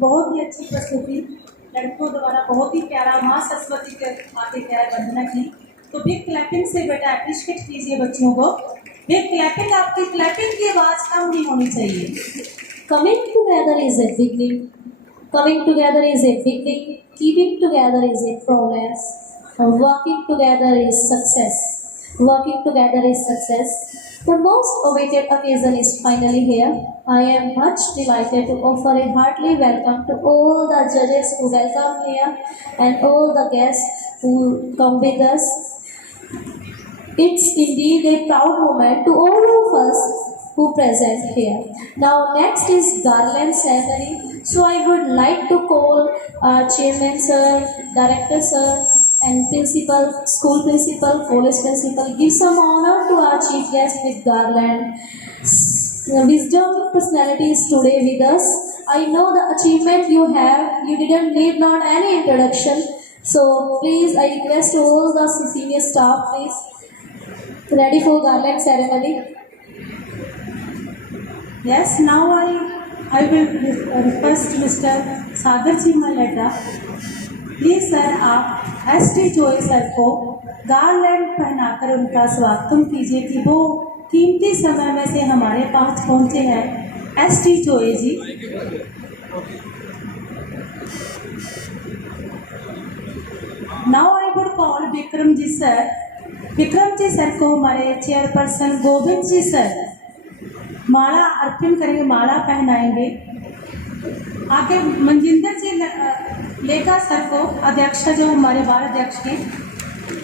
बहुत ही अच्छी प्रस्तुति लड़कों द्वारा, बहुत ही प्यारा। माँ सरस्वती के आगे प्यार वंदना की। तो बिग क्लैपिंग से बेटा अप्रिशिएट कीजिए बच्चों को। बिग क्लैपिंग, आपकी क्लैपिंग की आवाज कम नहीं होनी चाहिए। Coming together is a beginning. Coming together is a beginning. Keeping together is a progress. Working together is success. Working together is success. The most awaited occasion is finally here. I am much delighted to offer a hearty welcome to all the judges who welcome here and all the guests who come with us. It's indeed a proud moment to all of us who present here. Now next is garland ceremony. So I would like to call our chairman sir, director sir, and principal, school principal, college principal, give some honor to our chief guest with garland. Wisdom personality is today with us. I know the achievement you have. You didn't need not any introduction. So please, I request all the senior staff, please, ready for garland ceremony. Yes, now I will request Mr. Sagar Ji Maleta. Please sir आप S T जोई sir को garland पहनाकर उनका स्वागत कीजिए कि वो कीमती समय में से हमारे पास पहुंचे हैं एस.टी. चोए ji. Now I would call Vikram ji sir. Vikram ji sir को हमारे चेयरपर्सन गोविंद जी सर माला अर्पण करेंगे, माला पहनाएंगे। आगे मनजिंदर जी लेखा सर को अध्यक्ष जो हमारे बार अध्यक्ष हैं,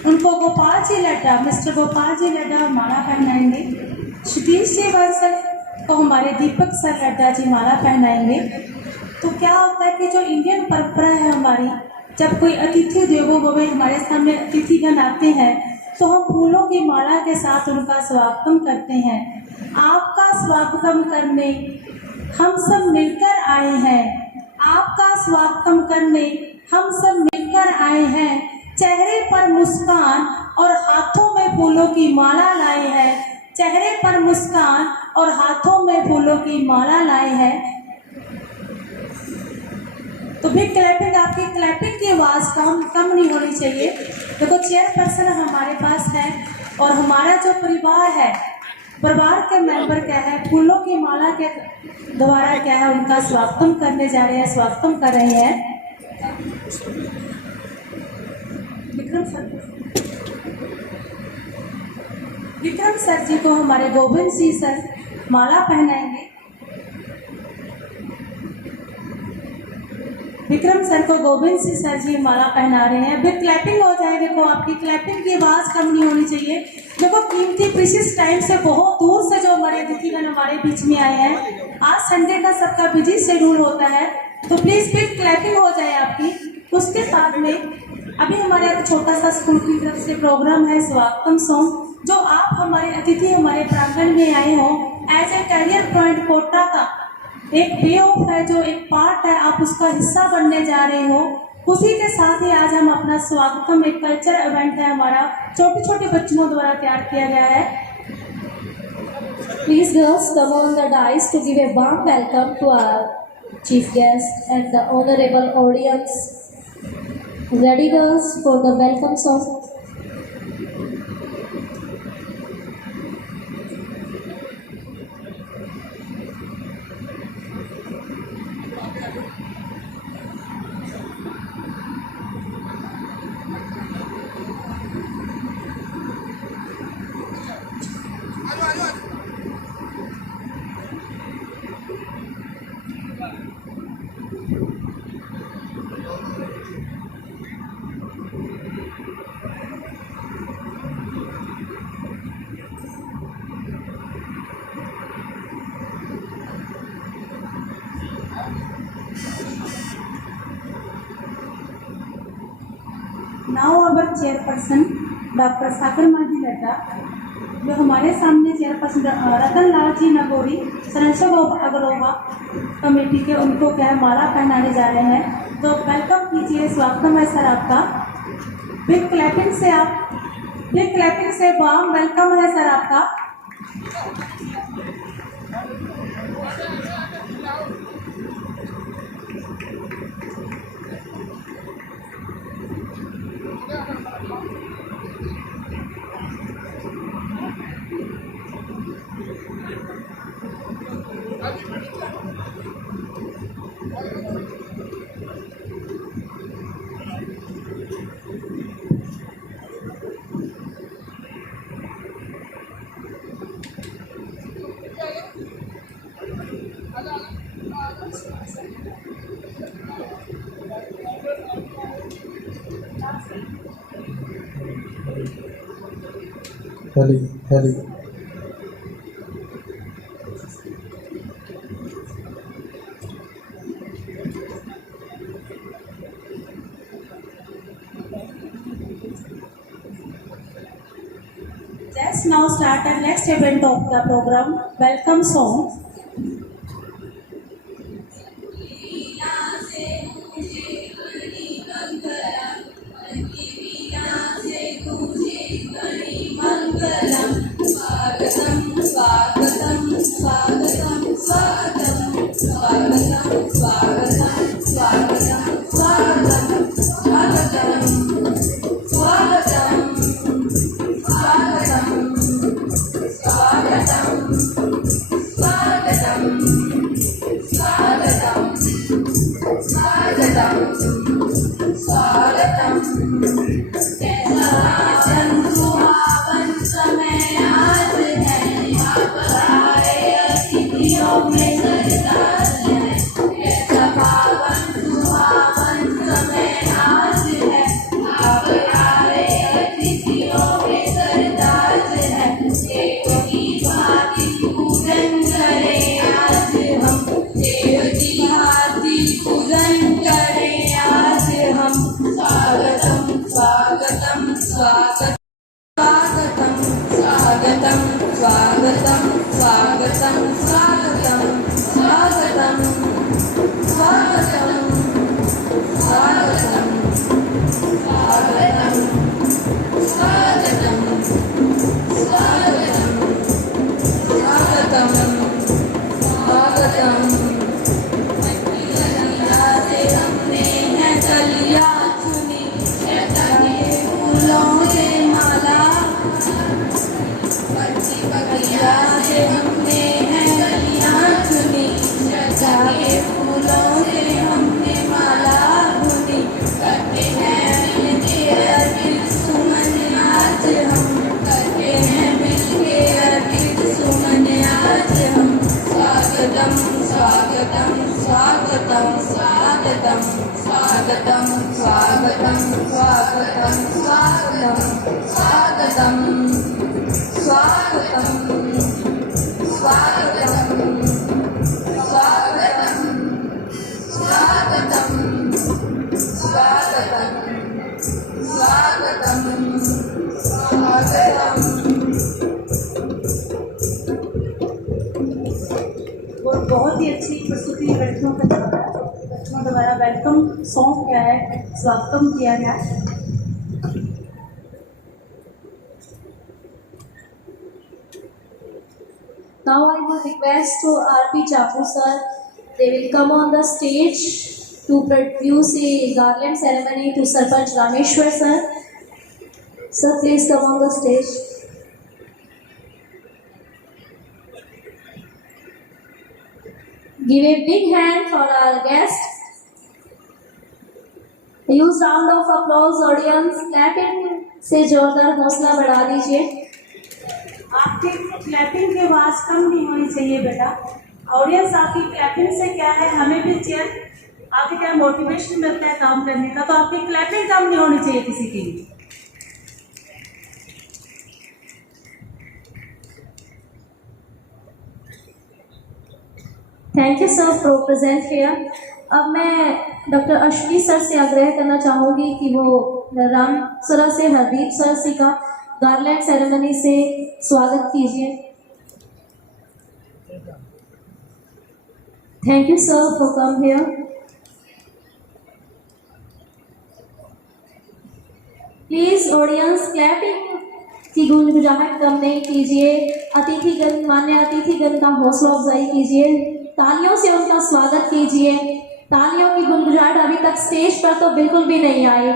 उनको गोपाल जी लड्डा, मिस्टर गोपाल जी लड्डा माला पहनाएंगे। सतीश जी बंसल को हमारे दीपक सर लड्डा जी माला पहनाएंगे। तो क्या होता है कि जो इंडियन परंपरा है हमारी, जब कोई अतिथि देवो भव हमारे सामने अतिथिगण आते हैं तो हम फूलों की माला के साथ उनका स्वागतम करते हैं। आपका स्वागतम करने हम सब मिलकर आए हैं, आपका स्वागतम करने हम सब मिलकर आए हैं। चेहरे पर मुस्कान और हाथों में फूलों की माला लाए हैं, चेहरे पर मुस्कान और हाथों में फूलों की माला लाए हैं। तो बिग क्लैपिंग, आपकी क्लैपिंग की आवाज़ कम नहीं होनी चाहिए। देखो चेयरपर्सन हमारे पास है और हमारा जो परिवार है, परिवार के मेंबर क्या है, फूलों की माला के द्वारा क्या है उनका स्वागतम करने जा रहे हैं, स्वागतम कर रहे हैं। विक्रम सर जी को हमारे गोविंद जी सर माला पहनाएंगे। विक्रम सर को गोविंद सिंह सर जी माला पहना रहे हैं। फिर क्लैपिंग हो जाए। देखो आपकी क्लैपिंग की आवाज़ कम नहीं होनी चाहिए। देखो कीमती प्रीशियस टाइम से बहुत दूर से जो हमारे अतिथिगण हमारे बीच में आए हैं, आज संडे का सबका बिजी शेड्यूल होता है, तो प्लीज़ फिर क्लैपिंग हो जाए आपकी। उसके साथ में अभी हमारे एक छोटा सा स्कूल की तरफ से प्रोग्राम है स्वागतम सॉन्ग, जो आप हमारे अतिथि हमारे प्रांगण में आए हो as a career point Kota का एक वे ऑफ है, जो एक पार्ट है, आप उसका हिस्सा बनने जा रहे हो। उसी के साथ ही आज हम अपना स्वागतम, एक कल्चर इवेंट है हमारा, छोटे छोटे बच्चों द्वारा तैयार किया गया है। Please girls, come on the dais to give a warm welcome to our chief guest and the honorable audience. Ready girls for the welcome song? Now our chairperson doctor Sagar Maji Ladda, जो हमारे सामने चेयरपर्सन रतन लाल जी नगोरी संरक्षक अग्रोहा कमेटी के, उनको क्या है माला पहनाने जा रहे हैं। तो वेलकम कीजिए, स्वागतम है सर आपका। बिग क्लैपिंग से आप, बिग क्लैपिंग से वार्म वेलकम है सर आपका। हेली Let's now start the next event of the program, welcome song. स्वागतं स्वागतं स्वागतं स्वागतं स्वागतं स्वागतं स्वागतं स्वागतं स्वागतं स्वागतं स्वागतं स्वागतं से हमने है कलियां चुनी फूलों से माला बगिया से हमने है कलियां चुनी जाके फूलों से हमने माला बुनी करते हैं मिलके अर्पित सुमन आज हम करते हैं मिलके अर्पित सुमन आज हम स्वागतम स्वागतम स्वागतम स्वागतम स्वागतम स्वागतम स्वागतम स्वागतम स्वागतम स्वागतम स्वागतम स्वागतम स्वागतम स्वागतम स्वागतम स्वागतम। और बहुत ही अच्छी प्रस्तुति लड़कियों के द्वारा वेलकम सॉन्ग किया है, स्वागतम किया गया है। Now I will request to R.P. Chapu sir. They will come on the stage to produce a garland ceremony to Sarpanch Rameshwar sir. Sir, please come on the stage. Give a big hand for our guest. Use round of applause audience. Clapping से जोरदार हौसला बढ़ा दीजिए. आपकी clapping की आवाज कम नहीं होनी चाहिए बेटा। ऑडियंस आपकी क्लैपिंग से क्या है, हमें भी चेयर आपके क्या मोटिवेशन मिलता है काम करने का, तो आपकी क्लैपिंग कम नहीं होनी चाहिए किसी की। Thank you sir for present here. अब मैं डॉक्टर अश्विनी सर से आग्रह करना चाहूँगी कि वो रामसरा से हरदीप सर से का गार्लैंड सेरेमनी से स्वागत कीजिए। Thank you sir for come here. Please audience clapping की गुंजाहट कम नहीं कीजिए। अतिथिगण, मान्य अतिथिगण का हौसला अफजाई कीजिए, तालियों से उनका स्वागत कीजिए। तालियों की गुंजाहट अभी तक स्टेज पर तो बिल्कुल भी नहीं आई।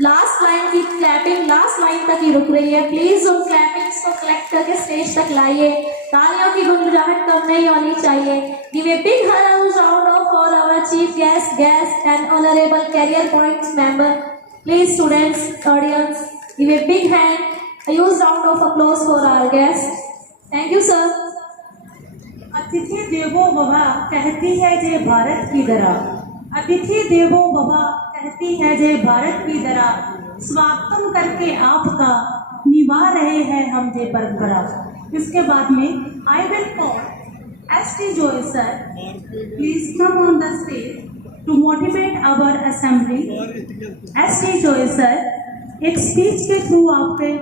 लास्ट लाइन की क्लैपिंग लास्ट लाइन तक ही रुक रही है। प्लीज उन क्लैपिंग्स को कलेक्ट करके स्टेज तक लाइए। तालियों की गुंजाहट कम नहीं होनी चाहिए। Give a big round of for our chief guest and honourable career points member. Please students, audience, give a big hand, use round of applause for our guest. Thank you sir. अतिथि देवो भव कहती है जय भारत की दरा। अतिथि देवो भव कहती है जय भारत की दरा। स्वागतम करके आपका निभा रहे हैं हम जय परंपरा। इसके बाद में I will call S T Joy sir, please come on the stage to motivate our assembly. S T Joy sir एक स्पीच के थ्रू आपके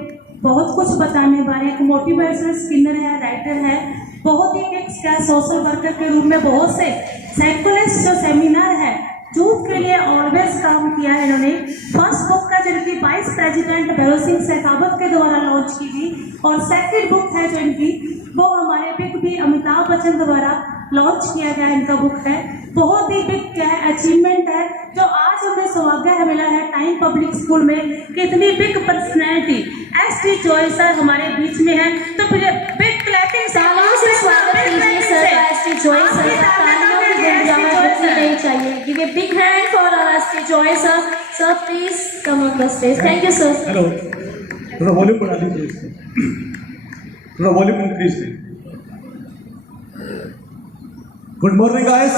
बहुत कुछ बताने वाले, एक मोटिवेशनल स्पीकर है, राइटर है, बहुत ही एक सोशल वर्कर के रूप में बहुत से साइकोलॉजिस्ट जो सेमिनार है यूथ के लिए ऑलवेज काम किया है इन्होंने। फर्स्ट बुक का जो इनकी वाइस प्रेसिडेंट भैरव सिंह शेखावत के द्वारा लॉन्च की थी, और सेकंड बुक है जो इनकी वो हमारे बिग भी अमिताभ बच्चन द्वारा लॉन्च किया गया इनका बुक है। बहुत ही बिग क्या है अचीवमेंट है जो आज हमें सौभाग्य मिला है टाइम पब्लिक स्कूल में कि इतनी big personality S T Joy sir हमारे बीच में है। तो फिर बिग क्लैपिंग तालियों से स्वागत कीजिए सर का एस टी जोय सर का। तालियों की गुंजाइश रुकनी नहीं चाहिए। Give a big hand for our S T Joy sir. Sir please come on the stage. Thank you sir. Hello, थोड़ा वॉल्यूम बढ़ा लीजिए, थोड़ा वॉल्यूम इंक्रीज कीजिए। गुड मॉर्निंग गाइस,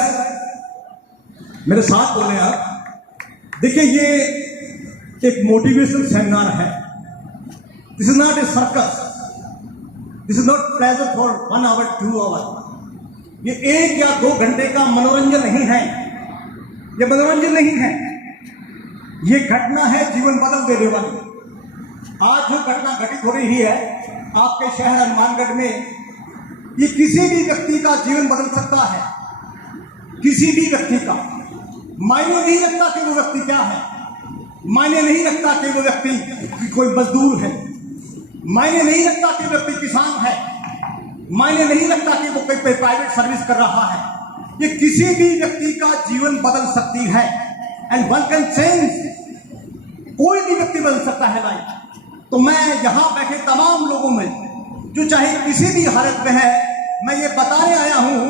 मेरे साथ बोले आप। देखिए ये एक मोटिवेशन सेमिनार है। This is not a circus, this is not pleasure for 1 hour 2 hour. ये 1 या 2 घंटे का मनोरंजन नहीं है, ये मनोरंजन नहीं है, ये घटना है जीवन बदल देने वाली। आज जो घटना घटित हो रही है आपके शहर हनुमानगढ़ में, ये किसी भी व्यक्ति का जीवन बदल सकता है। किसी भी व्यक्ति का मायने नहीं रखता कि वो व्यक्ति क्या है, मायने नहीं रखता कि वो व्यक्ति कोई मजदूर है, मायने नहीं रखता कि व्यक्ति किसान है, मायने नहीं रखता कि वो कोई प्राइवेट सर्विस कर रहा है। ये किसी भी व्यक्ति का जीवन बदल सकती है। एंड वन कैन चेंज, कोई भी व्यक्ति बदल सकता है लाइफ। तो मैं यहां बैठे तमाम लोगों में जो चाहे किसी भी हालत में है, मैं ये बताने आया हूं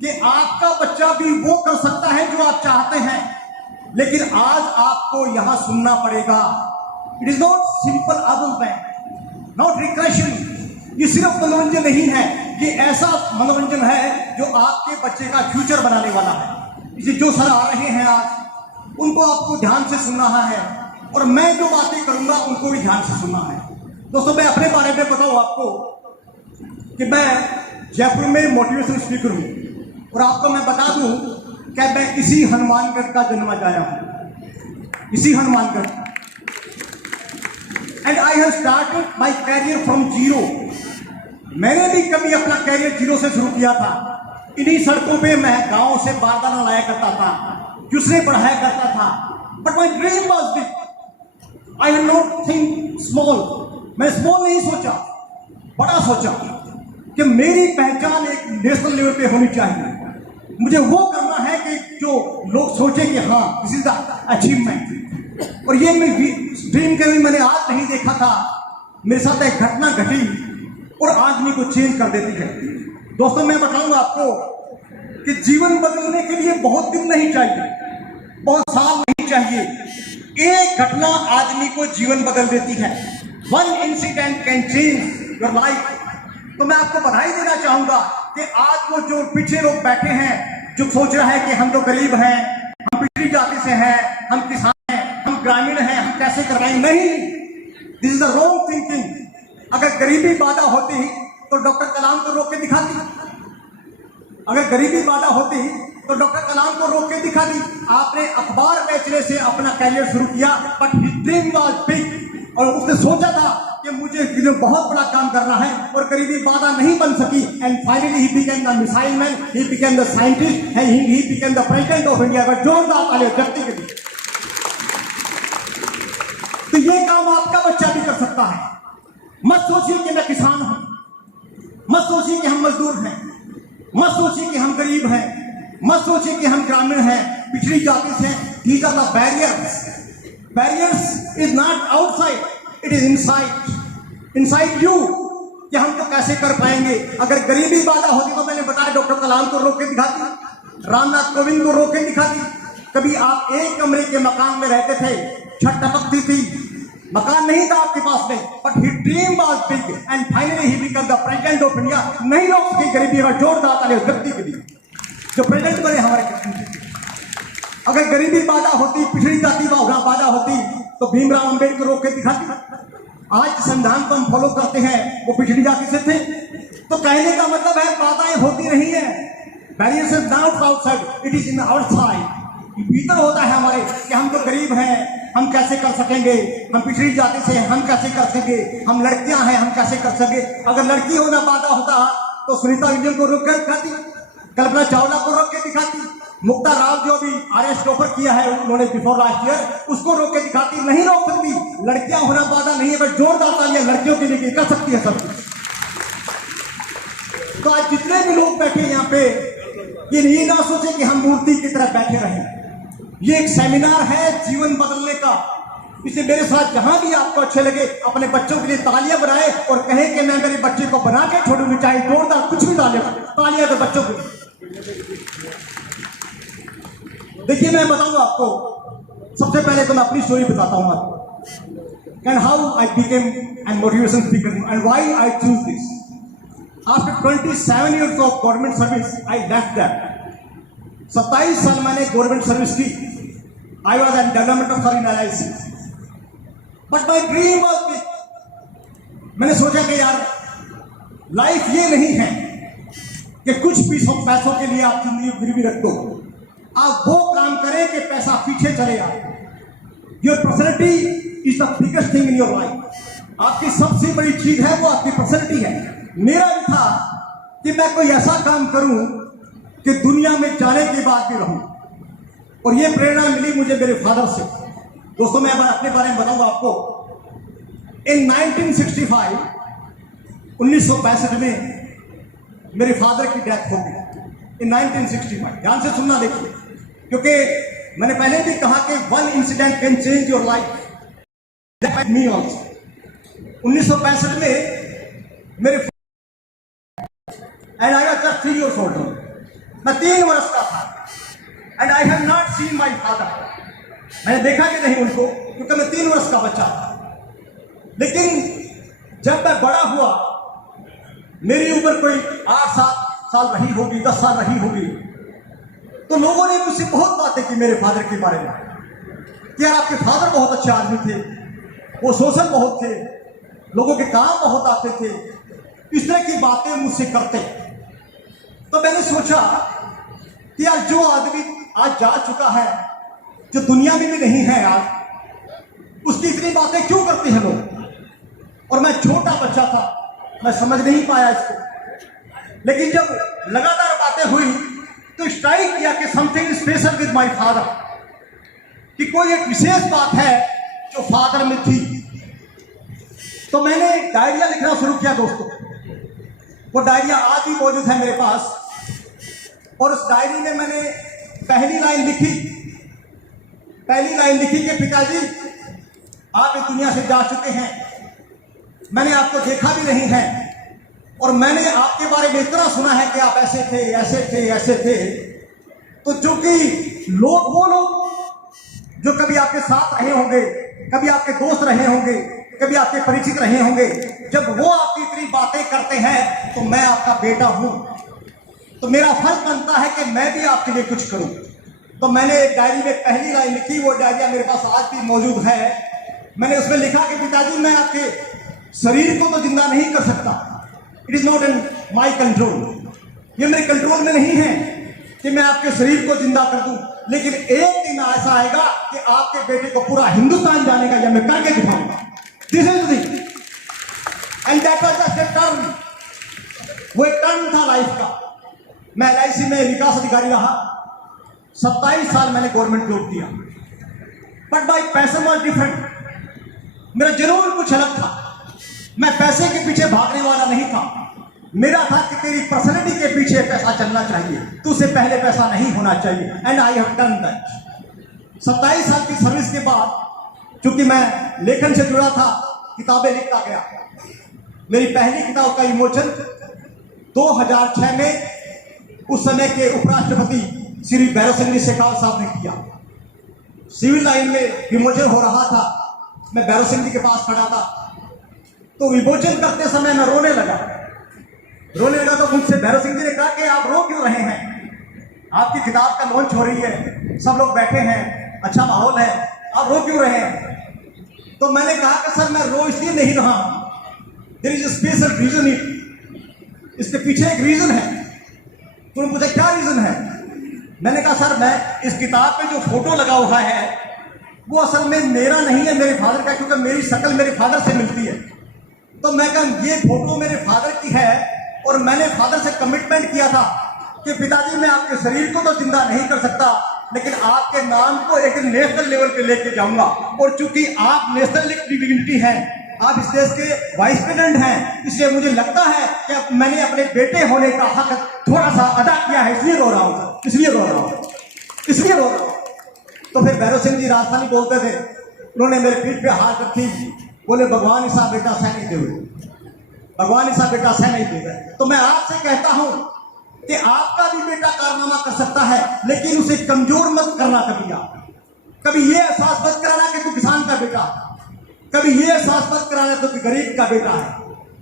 कि आपका बच्चा भी वो कर सकता है जो आप चाहते हैं, लेकिन आज आपको यहां सुनना पड़ेगा। इट इज नॉट सिंपल अडल्टमेंट, नॉट रिक्रेशन। ये सिर्फ मनोरंजन नहीं है, ये ऐसा मनोरंजन है जो आपके बच्चे का फ्यूचर बनाने वाला है। इसे जो सर आ रहे हैं आज, उनको आपको ध्यान से सुनना है, और मैं जो बातें करूंगा उनको भी ध्यान से सुनना है। दोस्तों, मैं अपने बारे में बताऊं आपको कि मैं जयपुर में मोटिवेशन स्पीकर हूं, और आपको मैं बता दूं कि मैं इसी हनुमानगढ़ का जन्म जाया हूं, इसी Hanumangarh. And I have started my career from zero. मैंने भी कभी अपना कैरियर जीरो से शुरू किया था। इन्हीं सड़कों पे मैं गांव से बारदाना लाया करता था, ट्यूशन पढ़ाया करता था। But my dream was big. I have not think small. मैं स्मॉल नहीं सोचा, बड़ा सोचा कि मेरी पहचान एक नेशनल लेवल पे होनी चाहिए। मुझे वो करना है कि जो लोग सोचे कि हाँ, दिस इज द अचीवमेंट। और ये मैं ड्रीम कभी मैंने आज नहीं देखा था। मेरे साथ एक घटना घटी और आदमी को चेंज कर देती है। दोस्तों, मैं बताऊंगा आपको कि जीवन बदलने के लिए बहुत दिन नहीं चाहिए, बहुत साल नहीं चाहिए। एक घटना आदमी को जीवन बदल देती है। One incident can change your life. तो मैं आपको बधाई देना चाहूंगा कि आज वो जो पीछे लोग बैठे हैं, जो सोच रहा है कि हम तो गरीब हैं, हम पिछड़ी जाति से हैं, हम किसान हैं, हम ग्रामीण हैं, हम कैसे करवाएंगे। नहीं, this is the wrong thinking. अगर गरीबी बाधा होती तो डॉक्टर कलाम को रोक के दिखाती। अगर गरीबी बाधा होती तो डॉक्टर कलाम को रोक के दिखाती। आपने अखबार बेचने से अपना कैरियर शुरू किया, but his dream was big. और उसने सोचा था कि मुझे बहुत बड़ा काम करना है, और गरीबी बाधा नहीं बन सकी। And finally he became the missile man, he became the scientist, and he became the president of India. अगर जोरदार तालियां व्यक्ति के लिए। तो ये काम आपका बच्चा भी कर सकता है। मत सोचिए कि मैं किसान हूं, मत सोचिए कि हम मजदूर हैं, मत सोचिए कि हम गरीब हैं, मत सोचिए कि हम ग्रामीण हैं, पिछड़ी जाति से। These are the barriers. Barriers is not outside, it is inside you। कि हम तो कैसे कर पाएंगे। अगर गरीबी बाधा होती तो मैंने बताया डॉक्टर कलाम को रोक के दिखाती, रामनाथ कोविंद को रोक के दिखाती। कभी आप एक कमरे के मकान में रहते थे, छत टपकती थी, मकान नहीं था आपके पास में, but he dream was big and finally he become the president of India. नहीं रोक सकी गरीबी का जोरदार तालियां व्यक्ति के लिए जो प्रेसिडेंट बने हमारे। अगर गरीबी बाधा होती, पिछड़ी जाति बाधा होती, तो भीमराव अंबेडकर रोक के दिखाती। आज संविधान को हम फॉलो करते हैं, वो पिछड़ी जाति से थे। तो कहने का मतलब है बाधाएं होती नहीं है। Barriers is not outside, it is in outside. भीतर होता है हमारे कि हम तो गरीब हैं, हम कैसे कर सकेंगे, हम पिछड़ी जाति से हम कैसे कर सकेंगे, हम लड़कियां हैं, हम कैसे कर सके। अगर लड़की होना बाधा होता तो सुनीता विलियम को रोक कर दिखाती, कल्पना चावला को रोक के दिखाती, मुक्ता राव जो भी RS टॉपर किया है उन्होंने बिफोर लास्ट ईयर, उसको रोक के दिखाती। नहीं रोक सकती। लड़कियां होना बाधा नहीं है, बट जोरदार तालियां लड़कियों के लिए कर सकती है सब। तो आज जितने भी लोग बैठे यहाँ पे, ये ना सोचे कि हम मूर्ति की तरह बैठे रहें। ये एक सेमिनार है जीवन बदलने का। इसलिए मेरे साथ जहां भी आपको अच्छे लगे, अपने बच्चों के लिए तालियां बनाए और कहें कि मैं मेरे बच्चे को बना के छोड़ूंगी, चाहे जोरदार कुछ भी तालियां तो बच्चों को। देखिए, मैं बताऊंगा आपको, सबसे पहले तो मैं अपनी स्टोरी बताता हूं आपको, and how I became an motivation speaker and why I choose this. After 27 years of government service I left that. 27 साल मैंने गवर्नमेंट सर्विस की। I was an development officer in LIC, but my dream was big. मैंने सोचा कि यार life ये नहीं है कि कुछ पैसों के लिए आप जिंदगी गिरवी रख दो। आप वो काम करें कि पैसा पीछे चले आए। Your personality is the biggest thing in your life. आपकी सबसे बड़ी चीज है वो आपकी पर्सनैलिटी है। मेरा भी था कि मैं कोई ऐसा काम करूं कि दुनिया में जाने के बाद भी रहूं, और ये प्रेरणा मिली मुझे मेरे फादर से। दोस्तों मैं अपने बारे में बताऊंगा आपको। इन 1965 1965 में मेरे फादर की डेथ हो गई। इन 1965, ध्यान से सुनना देखिए, क्योंकि मैंने पहले भी कहा कि one incident can change your life, that me also. 1965 में मेरे and I was just 3 years old, मैं 3 वर्ष का था। And I have not seen my father, मैंने देखा कि नहीं उनको, क्योंकि मैं 3 वर्ष का बच्चा था। लेकिन जब मैं बड़ा हुआ, मेरी उम्र कोई 8-7 साल रही होगी, 10 साल रही होगी, तो लोगों ने मुझसे बहुत बातें की मेरे फादर के बारे में कि यार आपके फादर बहुत अच्छे आदमी थे, वो सोशल बहुत थे, लोगों के काम बहुत आते थे, इस तरह की बातें मुझसे करते। तो मैंने सोचा कि यार जो आदमी आज जा चुका है, जो दुनिया में भी नहीं है आज, उसकी इतनी बातें क्यों करते हैं लोग। और मैं छोटा बच्चा था, मैं समझ नहीं पाया इसको। लेकिन जब लगातार बातें हुई तो स्ट्राइक किया कि something special with my father, कि कोई एक विशेष बात है जो फादर में थी। तो मैंने डायरिया लिखना शुरू किया दोस्तों। वो डायरिया आज भी मौजूद है मेरे पास, और उस डायरी में मैंने पहली लाइन लिखी कि पिताजी आप इस दुनिया से जा चुके हैं, मैंने आपको देखा भी नहीं है, और मैंने आपके बारे में इतना सुना है कि आप ऐसे थे, ऐसे थे, ऐसे थे। तो चूंकि वो लोग जो कभी आपके साथ रहे होंगे, कभी आपके दोस्त रहे होंगे, कभी आपके परिचित रहे होंगे, जब वो आपकी इतनी बातें करते हैं तो मैं आपका बेटा हूं, तो मेरा फर्ज बनता है कि मैं भी आपके लिए कुछ करूं। तो मैंने एक डायरी में पहली लाइन लिखी, वो डायरिया मेरे पास आज भी मौजूद है। मैंने उसमें लिखा कि पिताजी मैं आपके शरीर को तो जिंदा नहीं कर सकता, it is not in my control, ये मेरे कंट्रोल में नहीं है कि मैं आपके शरीर को जिंदा कर दूं, लेकिन एक दिन ऐसा आएगा कि आपके बेटे को पूरा हिंदुस्तान जानेगा, या मैं करके दिखाऊंगा। This is the end that was just a turn, वो एक टर्न था लाइफ का। मैं LIC में विकास अधिकारी रहा, 27 साल मैंने गवर्नमेंट जॉब किया, but my passion was different. मेरा जुनून कुछ अलग था, मैं पैसे के पीछे भागने वाला नहीं था। मेरा था कि तेरी पर्सनैलिटी के पीछे पैसा चलना चाहिए, तुझसे पहले पैसा नहीं होना चाहिए। And I have done that. 27 साल की सर्विस के बाद, चूंकि मैं लेखन से जुड़ा था, किताबें लिखता गया। मेरी पहली किताब का विमोचन 2006 में उस समय के उपराष्ट्रपति श्री भैरव सिंह जी शेखावत साहब ने किया। सिविल लाइन में विमोचन हो रहा था, मैं भैरव सिंह जी के पास खड़ा था, तो विमोचन करते समय मैं रोने लगा। तो मुझसे भैरव सिंह जी ने कहा कि आप रो क्यों रहे हैं, आपकी किताब का लॉन्च हो रही है, सब लोग बैठे हैं, अच्छा माहौल है, आप रो क्यों रहे हैं। तो मैंने कहा कि सर मैं रो इसलिए नहीं रहा, there is a special reason it, इसके पीछे एक रीजन है। तुमने पूछा क्या रीजन है, मैंने कहा सर मैं इस किताब पे जो फोटो लगा हुआ है वो असल में मेरा नहीं है, मेरे फादर का, क्योंकि मेरी शक्ल मेरे फादर से मिलती है। तो मैं कहा ये फोटो मेरे फादर की है, और मैंने फादर से कमिटमेंट किया था कि पिताजी मैं आपके शरीर को तो जिंदा नहीं कर सकता, लेकिन आपके नाम को एक नेशनल लेवल पे लेके जाऊंगा। और चूंकि आप नेशनल डिग्निटी हैं, आप इस देश के वाइस प्रेसिडेंट हैं, इसलिए मुझे लगता है कि मैंने अपने बेटे होने का हक थोड़ा सा अदा किया है, इसलिए रो रहा हूँ, इसलिए रो रहा हूँ। तो फिर भैरव सिंह जी राजस्थानी बोलते थे, उन्होंने मेरे पीठ पे हाथ रखी, बोले भगवान ईसा बेटा सह नहीं दे, भगवान ईसा बेटा सह नहीं देगा। तो मैं आपसे कहता हूं कि आपका भी बेटा कारनामा कर सकता है, लेकिन उसे कमजोर मत करना। कभी ये एहसास मत कराना कि तू किसान का बेटा, कभी ये एहसास मत कराना कि तू गरीब का बेटा है,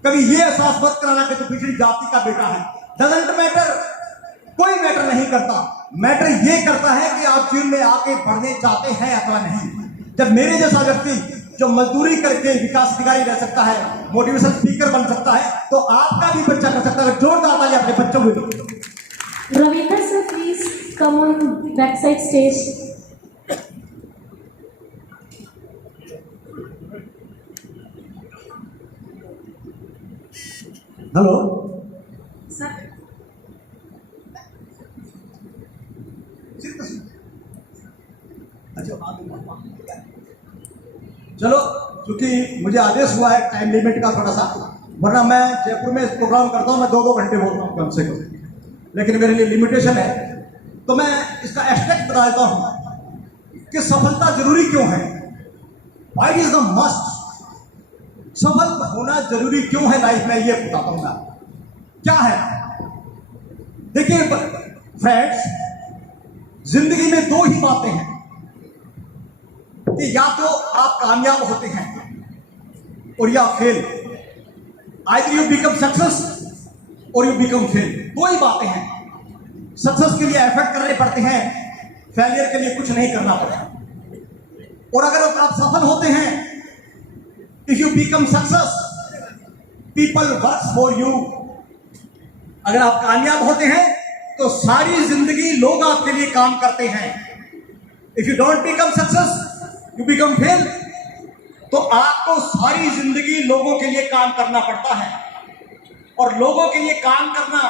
कभी ये एहसास मत कराना कि तू पिछड़ी जाति का बेटा है। डजंट मैटर, कोई मैटर नहीं करता। मैटर ये करता है कि आप जीवन में आगे बढ़ने चाहते हैं अथवा नहीं। जब मेरे जैसा व्यक्ति जो मजदूरी करके विकास अधिकारी रह सकता है, मोटिवेशन स्पीकर बन सकता है, तो आपका भी बच्चा कर सकता है। जोरदार ताली अपने बच्चों को दो। Ravinder sir, please come on backside stage. Hello sir चलो, क्योंकि मुझे आदेश हुआ है टाइम लिमिट का थोड़ा सा, वरना मैं जयपुर में प्रोग्राम करता हूँ, मैं 2-2 घंटे बोलता हूँ कम से कम, लेकिन मेरे लिए लिमिटेशन है। तो मैं इसका एस्पेक्ट बता देता हूँ कि सफलता जरूरी क्यों है। व्हाई इज द मस्ट, सफल होना जरूरी क्यों है लाइफ में, ये बताता हूँ मैं क्या है। देखिए फ्रेंड्स, जिंदगी में 2 ही बातें हैं कि या तो आप कामयाब होते हैं और या fail. Either you become success और यू बिकम फेल, 2 ही बातें हैं। सक्सेस के लिए एफर्ट करने पड़ते हैं, फेलियर के लिए कुछ नहीं करना पड़ता। और अगर आप सफल होते हैं, if you become success, people work for you. अगर आप कामयाब होते हैं तो सारी जिंदगी लोग आपके लिए काम करते हैं। If you don't become success, you become fail, तो आपको सारी जिंदगी लोगों के लिए काम करना पड़ता है। और लोगों के लिए काम करना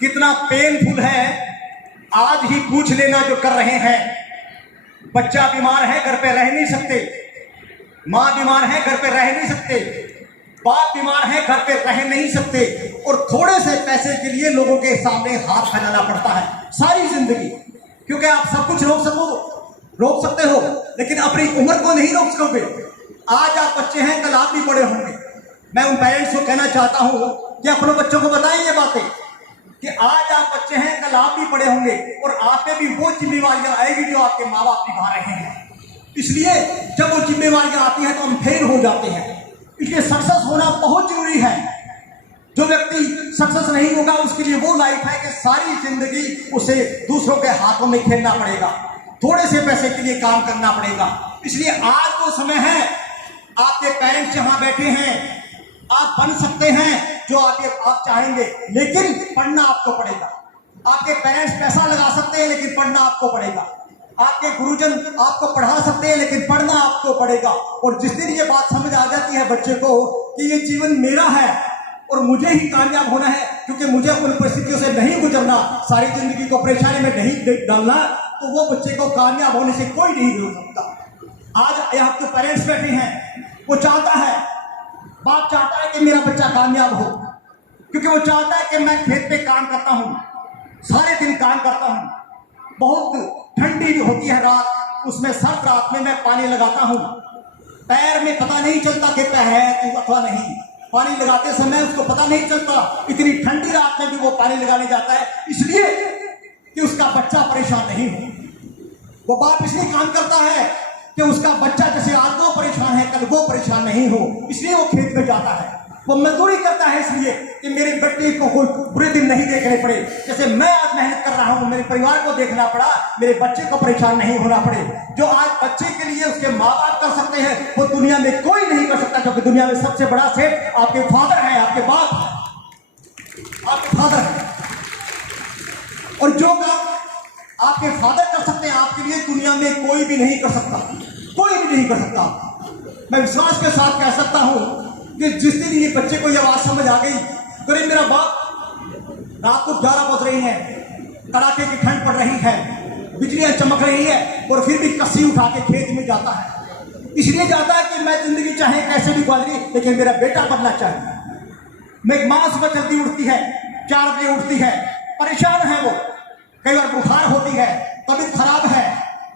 कितना पेनफुल है आज ही पूछ लेना जो कर रहे हैं। बच्चा बीमार है, घर पे रह नहीं सकते, मां बीमार है, घर पे रह नहीं सकते, बाप बीमार है, घर पे रह नहीं सकते, और थोड़े से पैसे के लिए लोगों के सामने हाथ फैलाना पड़ता है सारी जिंदगी। क्योंकि आप सब कुछ रोक सकते हो, लेकिन अपनी उम्र को नहीं रोक सकोगे। आज आप बच्चे हैं, कल आप भी बड़े होंगे। मैं उन पेरेंट्स को कहना चाहता हूं कि अपने बच्चों को बताएं ये बातें कि आज आप बच्चे हैं, कल आप भी बड़े होंगे, और आप पे भी वो जिम्मेवारियां आएगी जो आपके माँ बाप निभा रहे हैं। इसलिए जब वो जिम्मेवारियां आती हैं तो हम फेल हो जाते हैं। इसलिए सक्सेस होना बहुत जरूरी है। जो व्यक्ति सक्सेस नहीं होगा, उसके लिए वो लाइफ है कि सारी जिंदगी उसे दूसरों के हाथों में खेलना पड़ेगा, थोड़े से पैसे के लिए काम करना पड़ेगा। इसलिए आज वो समय है, आपके पेरेंट्स जहां बैठे हैं, आप बन सकते हैं जो आप चाहेंगे, लेकिन पढ़ना आपको पड़ेगा। आपके पेरेंट्स पैसा लगा सकते हैं, लेकिन पढ़ना आपको पड़ेगा। आपके गुरुजन आपको पढ़ा सकते हैं, लेकिन पढ़ना आपको पड़ेगा। और जिस दिन ये बात समझ आ जाती है बच्चे को कि ये जीवन मेरा है और मुझे ही कामयाब होना है, क्योंकि मुझे उन परिस्थितियों से नहीं गुजरना, सारी जिंदगी को परेशानी में नहीं डालना, तो वो बच्चे को कामयाब होने से कोई नहीं रोक सकता। आज यहाँ तो पेरेंट्स बैठे हैं, वो चाहता है, बाप चाहता है कि मेरा बच्चा कामयाब हो, क्योंकि वो चाहता है कि मैं खेत पे काम करता हूँ, सारे दिन काम करता हूँ, बहुत ठंडी होती है रात, उसमें सर्द रात में मैं पानी लगाता हूँ, पैर में पता नहीं चलता कि पैर है अथवा नहीं, पानी लगाते समय उसको पता नहीं चलता, इतनी ठंडी रात में भी वो पानी लगाने जाता है, इसलिए कि उसका बच्चा परेशान नहीं हो। वो बाप इसलिए काम करता है कि उसका बच्चा जैसे आज वो परेशान है, कल वो परेशान नहीं हो, इसलिए वो खेत में जाता है। वो मजदूरी करता है इसलिए कि मेरे बेटे को कोई बुरे दिन नहीं देखने पड़े। जैसे मैं आज मेहनत कर रहा हूं, मेरे परिवार को देखना पड़ा, मेरे बच्चे को परेशान नहीं होना पड़े। जो आज बच्चे के लिए उसके माँ बाप कर सकते हैं, वो दुनिया में कोई नहीं कर सकता, क्योंकि दुनिया में सबसे बड़ा सेठ आपके फादर है, आपके बाप, आपके फादर है। और जो काम आपके फादर कर सकते हैं आपके लिए, दुनिया में कोई भी नहीं कर सकता, कोई भी नहीं कर सकता। मैं विश्वास के साथ कह सकता हूं कि जिस दिन ये बच्चे को ये बात समझ आ गई, करीब मेरा बाप रात को 11 बज रही है, कड़ाके की ठंड पड़ रही है, बिजलियां चमक रही है, और फिर भी कस्सी उठा के खेत में जाता है। इसलिए जाता है कि मैं जिंदगी चाहे कैसे भी गुजरी, लेकिन मेरा बेटा बनना चाहिए। मैं माँ सुबह जल्दी उठती है, 4 बजे उठती है, परेशान है वो, कई बार बुखार होती है, तबीयत खराब है,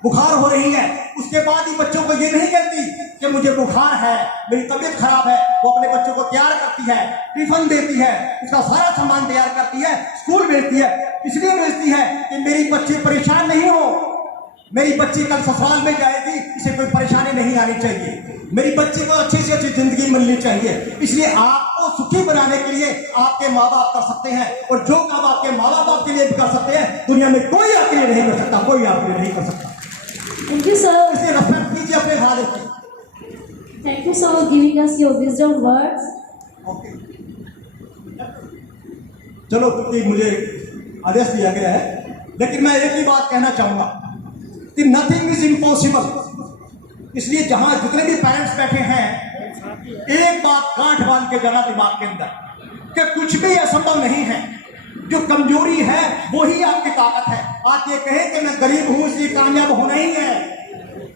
बुखार हो रही है, उसके बाद ही बच्चों को ये नहीं कहती कि मुझे बुखार है, मेरी तबीयत खराब है। वो अपने बच्चों को तैयार करती है, टिफिन देती है, उसका सारा सामान तैयार करती है, स्कूल भेजती है। इसलिए भेजती है कि मेरी बच्ची परेशान नहीं हो, मेरी बच्ची कल ससुराल में जाएगी, इसे कोई परेशानी नहीं आनी चाहिए, मेरी बच्ची को अच्छी से अच्छी जिंदगी मिलनी चाहिए। इसलिए आपको सुखी बनाने के लिए आपके माँ बाप कर सकते हैं, और जो काम आपके माँ बाप आपके लिए भी कर सकते हैं, दुनिया में कोई आपके लिए नहीं कर सकता, कोई आपके लिए नहीं कर सकता। Thank you, sir. इसलिए रेस्पेक्ट कीजिए अपने फादर की। Thank you, sir, for giving us your wisdom words. Okay, चलो, क्योंकि मुझे आदेश दिया गया है, लेकिन मैं एक ही बात कहना चाहूंगा कि नथिंग इज इम्पॉसिबल। इसलिए जहां जितने भी पेरेंट्स बैठे हैं, एक बात गांठ बांध के जाना दिमाग के अंदर कि कुछ भी असंभव नहीं है। जो कमजोरी है वही आपकी ताकत है। आप ये कहें कि मैं गरीब हूं इसलिए कामयाब होना ही है,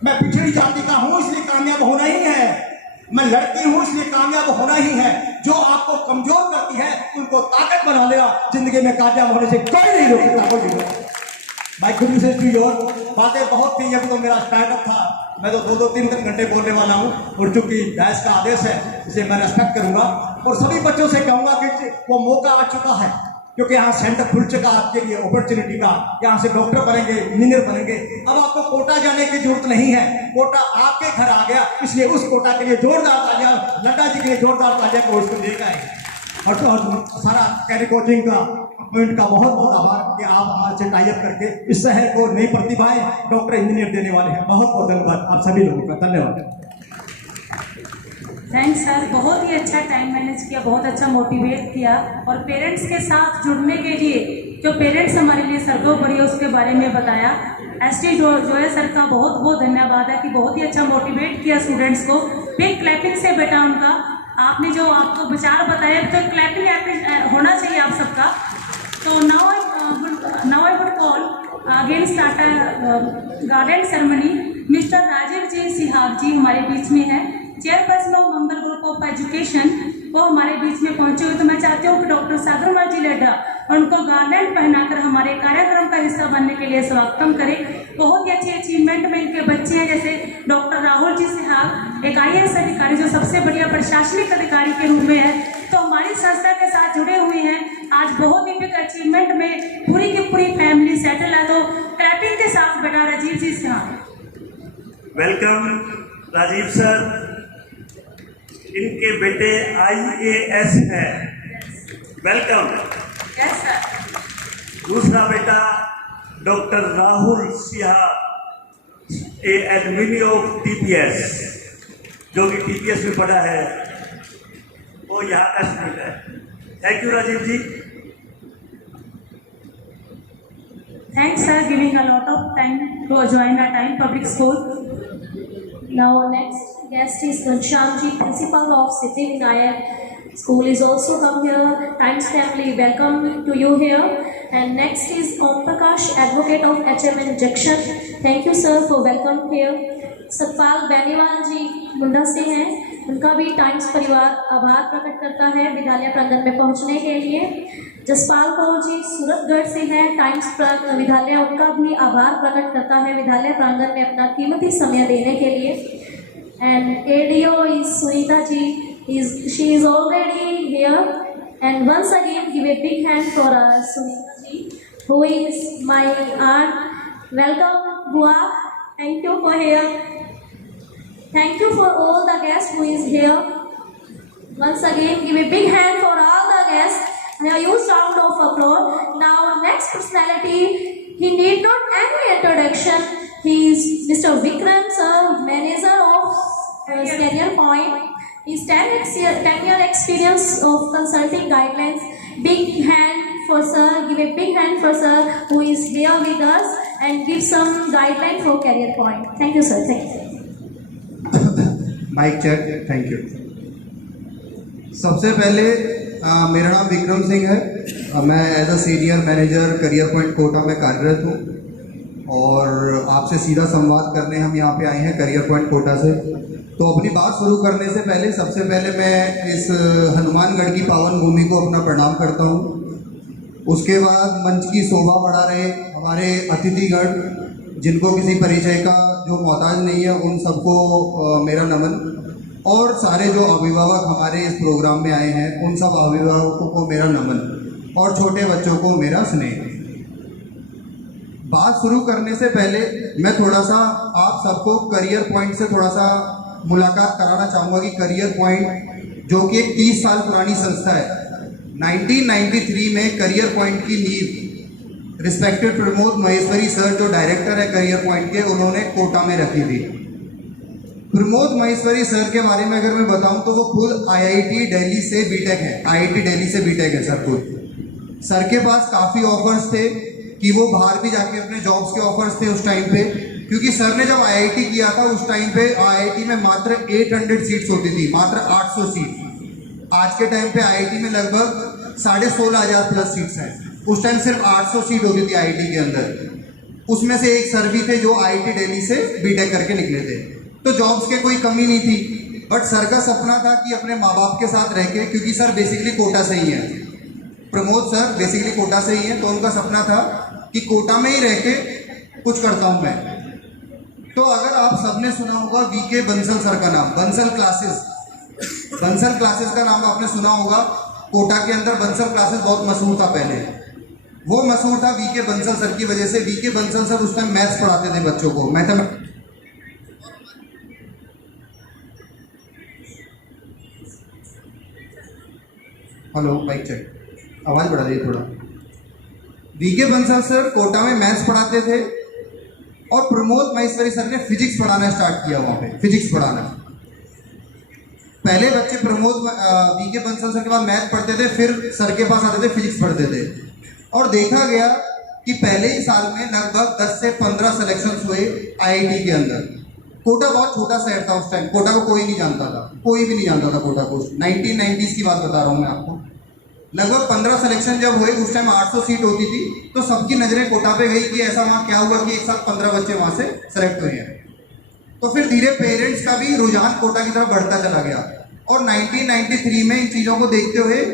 मैं पिछड़ी जाति का हूं इसलिए कामयाब होना ही है, मैं लड़की हूं इसलिए कामयाब होना ही है। जो आपको कमजोर करती है उनको ताकत बना लेगा। जिंदगी में कामयाब होने से कोई नहीं रोक सकता, कोई नहीं। भाई गुड विशेष टू योर। बातें बहुत थी, अभी तो मेरा स्टार्टअप था, मैं तो 2-3 घंटे बोलने वाला हूँ। और चूंकि डायस का आदेश है इसे मैं रेस्पेक्ट करूंगा और सभी बच्चों से कहूंगा कि वो मौका आ चुका है, क्योंकि यहाँ सेंटर खुल चुका आपके लिए अपॉर्चुनिटी का। यहाँ से डॉक्टर बनेंगे, इंजीनियर बनेंगे। अब आपको कोटा जाने की जरूरत नहीं है, कोटा आपके घर आ गया। इसलिए उस कोटा के लिए जोरदार तालियां, लड्डा जी के लिए जोरदार तालियां को उसको देगा है। और तो सारा कैरियर कोचिंग का पॉइंट का बहुत बहुत आभार कि आप हमारे से टाई अप करके इस शहर को नई प्रतिभाएं डॉक्टर इंजीनियर देने वाले हैं। बहुत बहुत धन्यवाद आप सभी लोगों का, धन्यवाद। थैंक्स सर, बहुत ही अच्छा टाइम मैनेज किया, बहुत अच्छा मोटिवेट किया। और पेरेंट्स के साथ जुड़ने के लिए जो पेरेंट्स हमारे लिए सर्वोपरि है उसके बारे में बताया। एसटी जोया सर का बहुत बहुत धन्यवाद है कि बहुत ही अच्छा मोटिवेट किया स्टूडेंट्स को। बिग क्लैपिंग से बेटा उनका आपने जो आपको विचार बताया, तो क्लैपिंग होना चाहिए आप सबका। तो now I would call again start garden ceremony. Mister Rajeev ji Sihag ji हमारे बीच में है, chairperson of Mangal group of education, वो हमारे बीच में पहुंचे हुए। तो मैं चाहती हूँ कि डॉक्टर सागरवाल जी लेडा उनको गार्लैंड पहनाकर हमारे कार्यक्रम का हिस्सा बनने के लिए स्वागतम करें। बहुत ही अच्छी अचीवमेंट में इनके बच्चे हैं, जैसे डॉक्टर राहुल जी सिहाग एक IAS अधिकारी जो सबसे बढ़िया प्रशासनिक अधिकारी के रूप में है, तो हमारी संस्था के साथ जुड़े हुए हैं। आज बहुत ही बिग अचीवमेंट में पूरी की पूरी फैमिली सेटल है। तो क्लैपिंग के साथ बेटा राजीव जी सिहाग। Welcome Rajeev sir. इनके बेटे IAS है, वेलकम। Yes sir. दूसरा बेटा doctor Rahul Siha, admin of TPS, जो कि TPS में पढ़ा है, वो यहाँ का स्टूडेंट है। Thank you Rajiv ji. Thanks sir, giving a lot of time to join our time public school. Now next guest is Ghanshyam ji, principal of Siddhi Vinayak School is also come here. Times family, welcome to you here. And next is Om Prakash, advocate of HM Injection. Thank you sir for welcome here. Satpal Beniwal ji Munda से हैं, उनका भी times परिवार आभार प्रकट करता है विद्यालय प्रांगण में पहुंचने के लिए। जसपाल कौर जी सूरतगढ़ से हैं, टाइम्स विद्यालय उनका भी आभार प्रकट करता है विद्यालय प्रांगण में अपना कीमती समय देने के लिए। And ADO is Sunita ji, she is already here. And once again give a big hand for Sunita ji, who is my aunt. Welcome Bua, thank you for here. Thank you for all the guests who is here. Once again give a big hand for all the guests. A huge round of applause. Now next personality, he need not any introduction. He is Mr. Vikram sir, manager of Career Point. He's 10-year experience of consulting guidelines. Big hand for sir, give a big hand for sir who is here with us and give some guideline for Career Point. Thank you sir, thank you. Mic check, thank you. सबसे पहले मेरा नाम विक्रम सिंह है, मैं as a senior manager career point Kota में कार्यरत हूँ और आपसे सीधा संवाद करने हम यहाँ पे आए हैं करियर पॉइंट कोटा से। तो अपनी बात शुरू करने से पहले सबसे पहले मैं इस हनुमानगढ़ की पावन भूमि को अपना प्रणाम करता हूँ। उसके बाद मंच की शोभा बढ़ा रहे हमारे अतिथिगण, जिनको किसी परिचय का जो मोहताज नहीं है, उन सबको मेरा नमन। और सारे जो अभिभावक हमारे इस प्रोग्राम में आए हैं उन सब अभिभावकों को मेरा नमन और छोटे बच्चों को मेरा स्नेह। बात शुरू करने से पहले मैं थोड़ा सा आप सबको करियर पॉइंट से थोड़ा सा मुलाकात कराना चाहूँगा कि करियर पॉइंट जो कि एक 30 साल पुरानी संस्था है, 1993 में करियर पॉइंट की नींव रिस्पेक्टेड प्रमोद महेश्वरी सर जो डायरेक्टर है करियर पॉइंट के, उन्होंने कोटा में रखी थी। प्रमोद महेश्वरी सर के बारे में अगर मैं बताऊं तो वो खुद IIT दिल्ली से बीटेक है, IIT दिल्ली से बीटेक है सर खुद। सर के पास काफ़ी ऑफर्स थे कि वो बाहर भी जाके अपने जॉब्स के ऑफर्स थे उस टाइम पे, क्योंकि सर ने जब IIT किया था उस टाइम पे IIT में मात्र 800 सीट्स होती थी, मात्र 800 सीट। आज के टाइम पे आईआईटी में लगभग 16,500 प्लस सीट्स हैं। उस टाइम सिर्फ 800 सीट होती थी आईआईटी के अंदर। उसमें से एक सर भी थे जो आईआईटी दिल्ली से बीटेक करके निकले थे, तो जॉब्स के कोई कमी नहीं थी। बट सर का सपना था कि अपने माँ बाप के साथ रह के, क्योंकि सर बेसिकली कोटा से ही है, प्रमोद सर बेसिकली कोटा से ही है, तो उनका सपना था कि कोटा में ही रह के कुछ करता हूँ मैं। तो अगर आप सबने सुना होगा वीके बंसल सर का नाम, बंसल क्लासेस का नाम आपने सुना होगा। कोटा के अंदर बंसल क्लासेस बहुत मशहूर था पहले। वो मशहूर था वीके बंसल सर की वजह से। वीके बंसल सर उस टाइम मैथ्स पढ़ाते थे बच्चों को, मैथमेटिक्स। हेलो माइक चेक, आवाज बढ़ा दीजिए थोड़ा। वीके बंसल सर कोटा में मैथ्स पढ़ाते थे और प्रमोद महेश्वरी सर ने फिजिक्स पढ़ाना स्टार्ट किया वहाँ पे, फिजिक्स पढ़ाना। पहले बच्चे प्रमोद वीके बंसल सर के पास मैथ पढ़ते थे, फिर सर के पास आते थे फिजिक्स पढ़ते थे। और देखा गया कि पहले ही साल में लगभग 10 से 15 सिलेक्शंस हुए आईआईटी के अंदर। कोटा बहुत छोटा शहर था उस टाइम, कोटा को कोई नहीं जानता था, कोई भी नहीं जानता था कोटा को। 1990s की बात बता रहा हूँ मैं आपको। लगभग 15 सिलेक्शन जब हुए, उस टाइम 800 सीट होती थी, तो सबकी नजरें कोटा पे गई कि ऐसा वहाँ क्या हुआ कि एक साथ 15 बच्चे वहाँ से सेलेक्ट हुए हैं। तो फिर धीरे पेरेंट्स का भी रुझान कोटा की तरफ बढ़ता चला गया और 1993 में इन चीज़ों को देखते हुए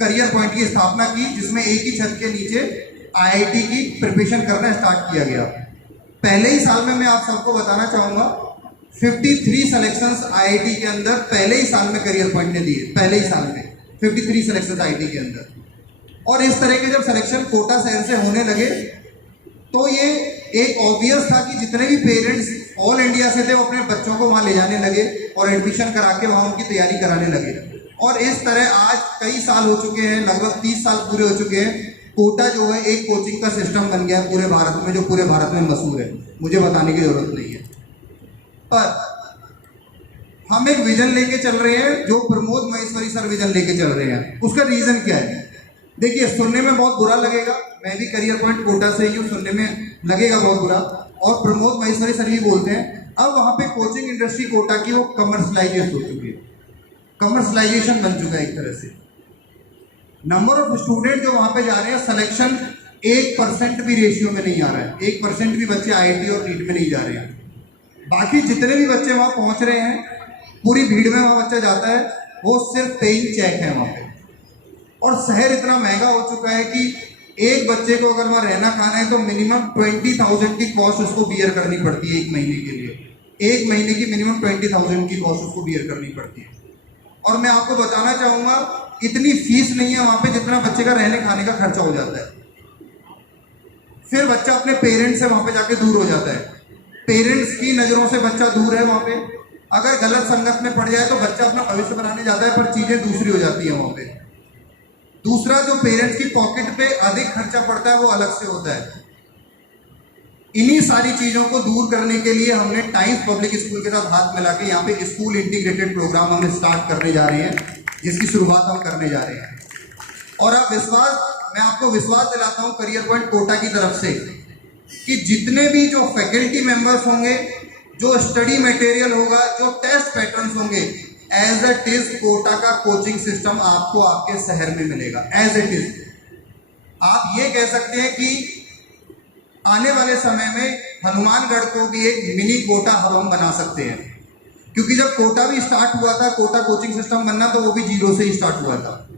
करियर पॉइंट की स्थापना की, जिसमें एक ही छत के नीचे आईआईटी की प्रिपरेशन करना स्टार्ट किया गया। पहले ही साल में मैं आप सबको बताना चाहूँगा 53 सिलेक्शंस आईआईटी के अंदर पहले ही साल में करियर पॉइंट ने दिए। पहले ही साल में 53 सिलेक्शंस आईआईटी के अंदर। और इस तरह के जब सिलेक्शन कोटा शहर से होने लगे तो ये एक ऑब्वियस था कि जितने भी पेरेंट्स ऑल इंडिया से थे वो अपने बच्चों को वहाँ ले जाने लगे और एडमिशन करा के वहाँ उनकी तैयारी कराने लगे। और इस तरह आज कई साल हो चुके हैं, लगभग 30 साल पूरे हो चुके हैं। कोटा जो है एक कोचिंग का सिस्टम बन गया पूरे भारत में, जो पूरे भारत में मशहूर है, मुझे बताने की जरूरत नहीं है। पर हम एक विजन लेके चल रहे हैं, जो प्रमोद महेश्वरी सर विजन लेके चल रहे हैं। उसका रीजन क्या है? देखिए, सुनने में बहुत बुरा लगेगा, मैं भी करियर पॉइंट कोटा से ही हूँ, सुनने में लगेगा बहुत बुरा। और प्रमोद महेश्वरी सर ही बोलते हैं अब वहाँ पे कोचिंग इंडस्ट्री कोटा की वो कमर्शलाइजेशन हो चुकी है, कमर्शलाइजेशन बन चुका है एक तरह से। नंबर ऑफ स्टूडेंट जो वहाँ पे जा रहे हैं, सिलेक्शन 1% भी रेशियो में नहीं आ रहा है, 1% भी बच्चे आईआईटी और नीट में नहीं जा रहे हैं। बाकी जितने भी बच्चे वहाँ पहुँच रहे हैं, पूरी भीड़ में वहाँ बच्चा जाता है, वो सिर्फ पेइंग चेक है वहाँ पे। और शहर इतना महंगा हो चुका है कि एक बच्चे को अगर वहाँ रहना खाना है तो मिनिमम 20,000 की कॉस्ट उसको बियर करनी पड़ती है एक महीने के लिए। एक महीने की मिनिमम 20,000 की कॉस्ट उसको बियर करनी पड़ती है। और मैं आपको बताना चाहूँगा, इतनी फीस नहीं है वहाँ पे जितना बच्चे का रहने खाने का खर्चा हो जाता है। फिर बच्चा अपने पेरेंट्स से वहाँ पे जाके दूर हो जाता है, पेरेंट्स की नज़रों से बच्चा दूर है वहाँ पे। अगर गलत संगत में पड़ जाए तो बच्चा अपना भविष्य बनाने जाता है, पर चीज़ें दूसरी हो जाती है वहाँ पे। दूसरा, जो पेरेंट्स की पॉकेट पे अधिक खर्चा पड़ता है वो अलग से होता है। इन्हीं सारी चीज़ों को दूर करने के लिए हमने टाइम्स पब्लिक स्कूल के साथ हाथ मिला के यहाँ पे स्कूल इंटीग्रेटेड प्रोग्राम हम स्टार्ट करने जा रहे हैं, जिसकी शुरुआत हम करने जा रहे हैं। और मैं आपको विश्वास दिलाता हूँ करियर पॉइंट कोटा की तरफ से कि जितने भी जो फैकल्टी मेंबर्स होंगे, जो स्टडी मटेरियल होगा, जो टेस्ट पैटर्न्स होंगे, एज इट इज कोटा का कोचिंग सिस्टम आपको आपके शहर में मिलेगा, एज इट इज। आप ये कह सकते हैं कि आने वाले समय में हनुमानगढ़ को भी एक मिनी कोटा हम बना सकते हैं, क्योंकि जब कोटा भी स्टार्ट हुआ था, कोटा कोचिंग सिस्टम बनना, तो वो भी 0 से ही स्टार्ट हुआ था।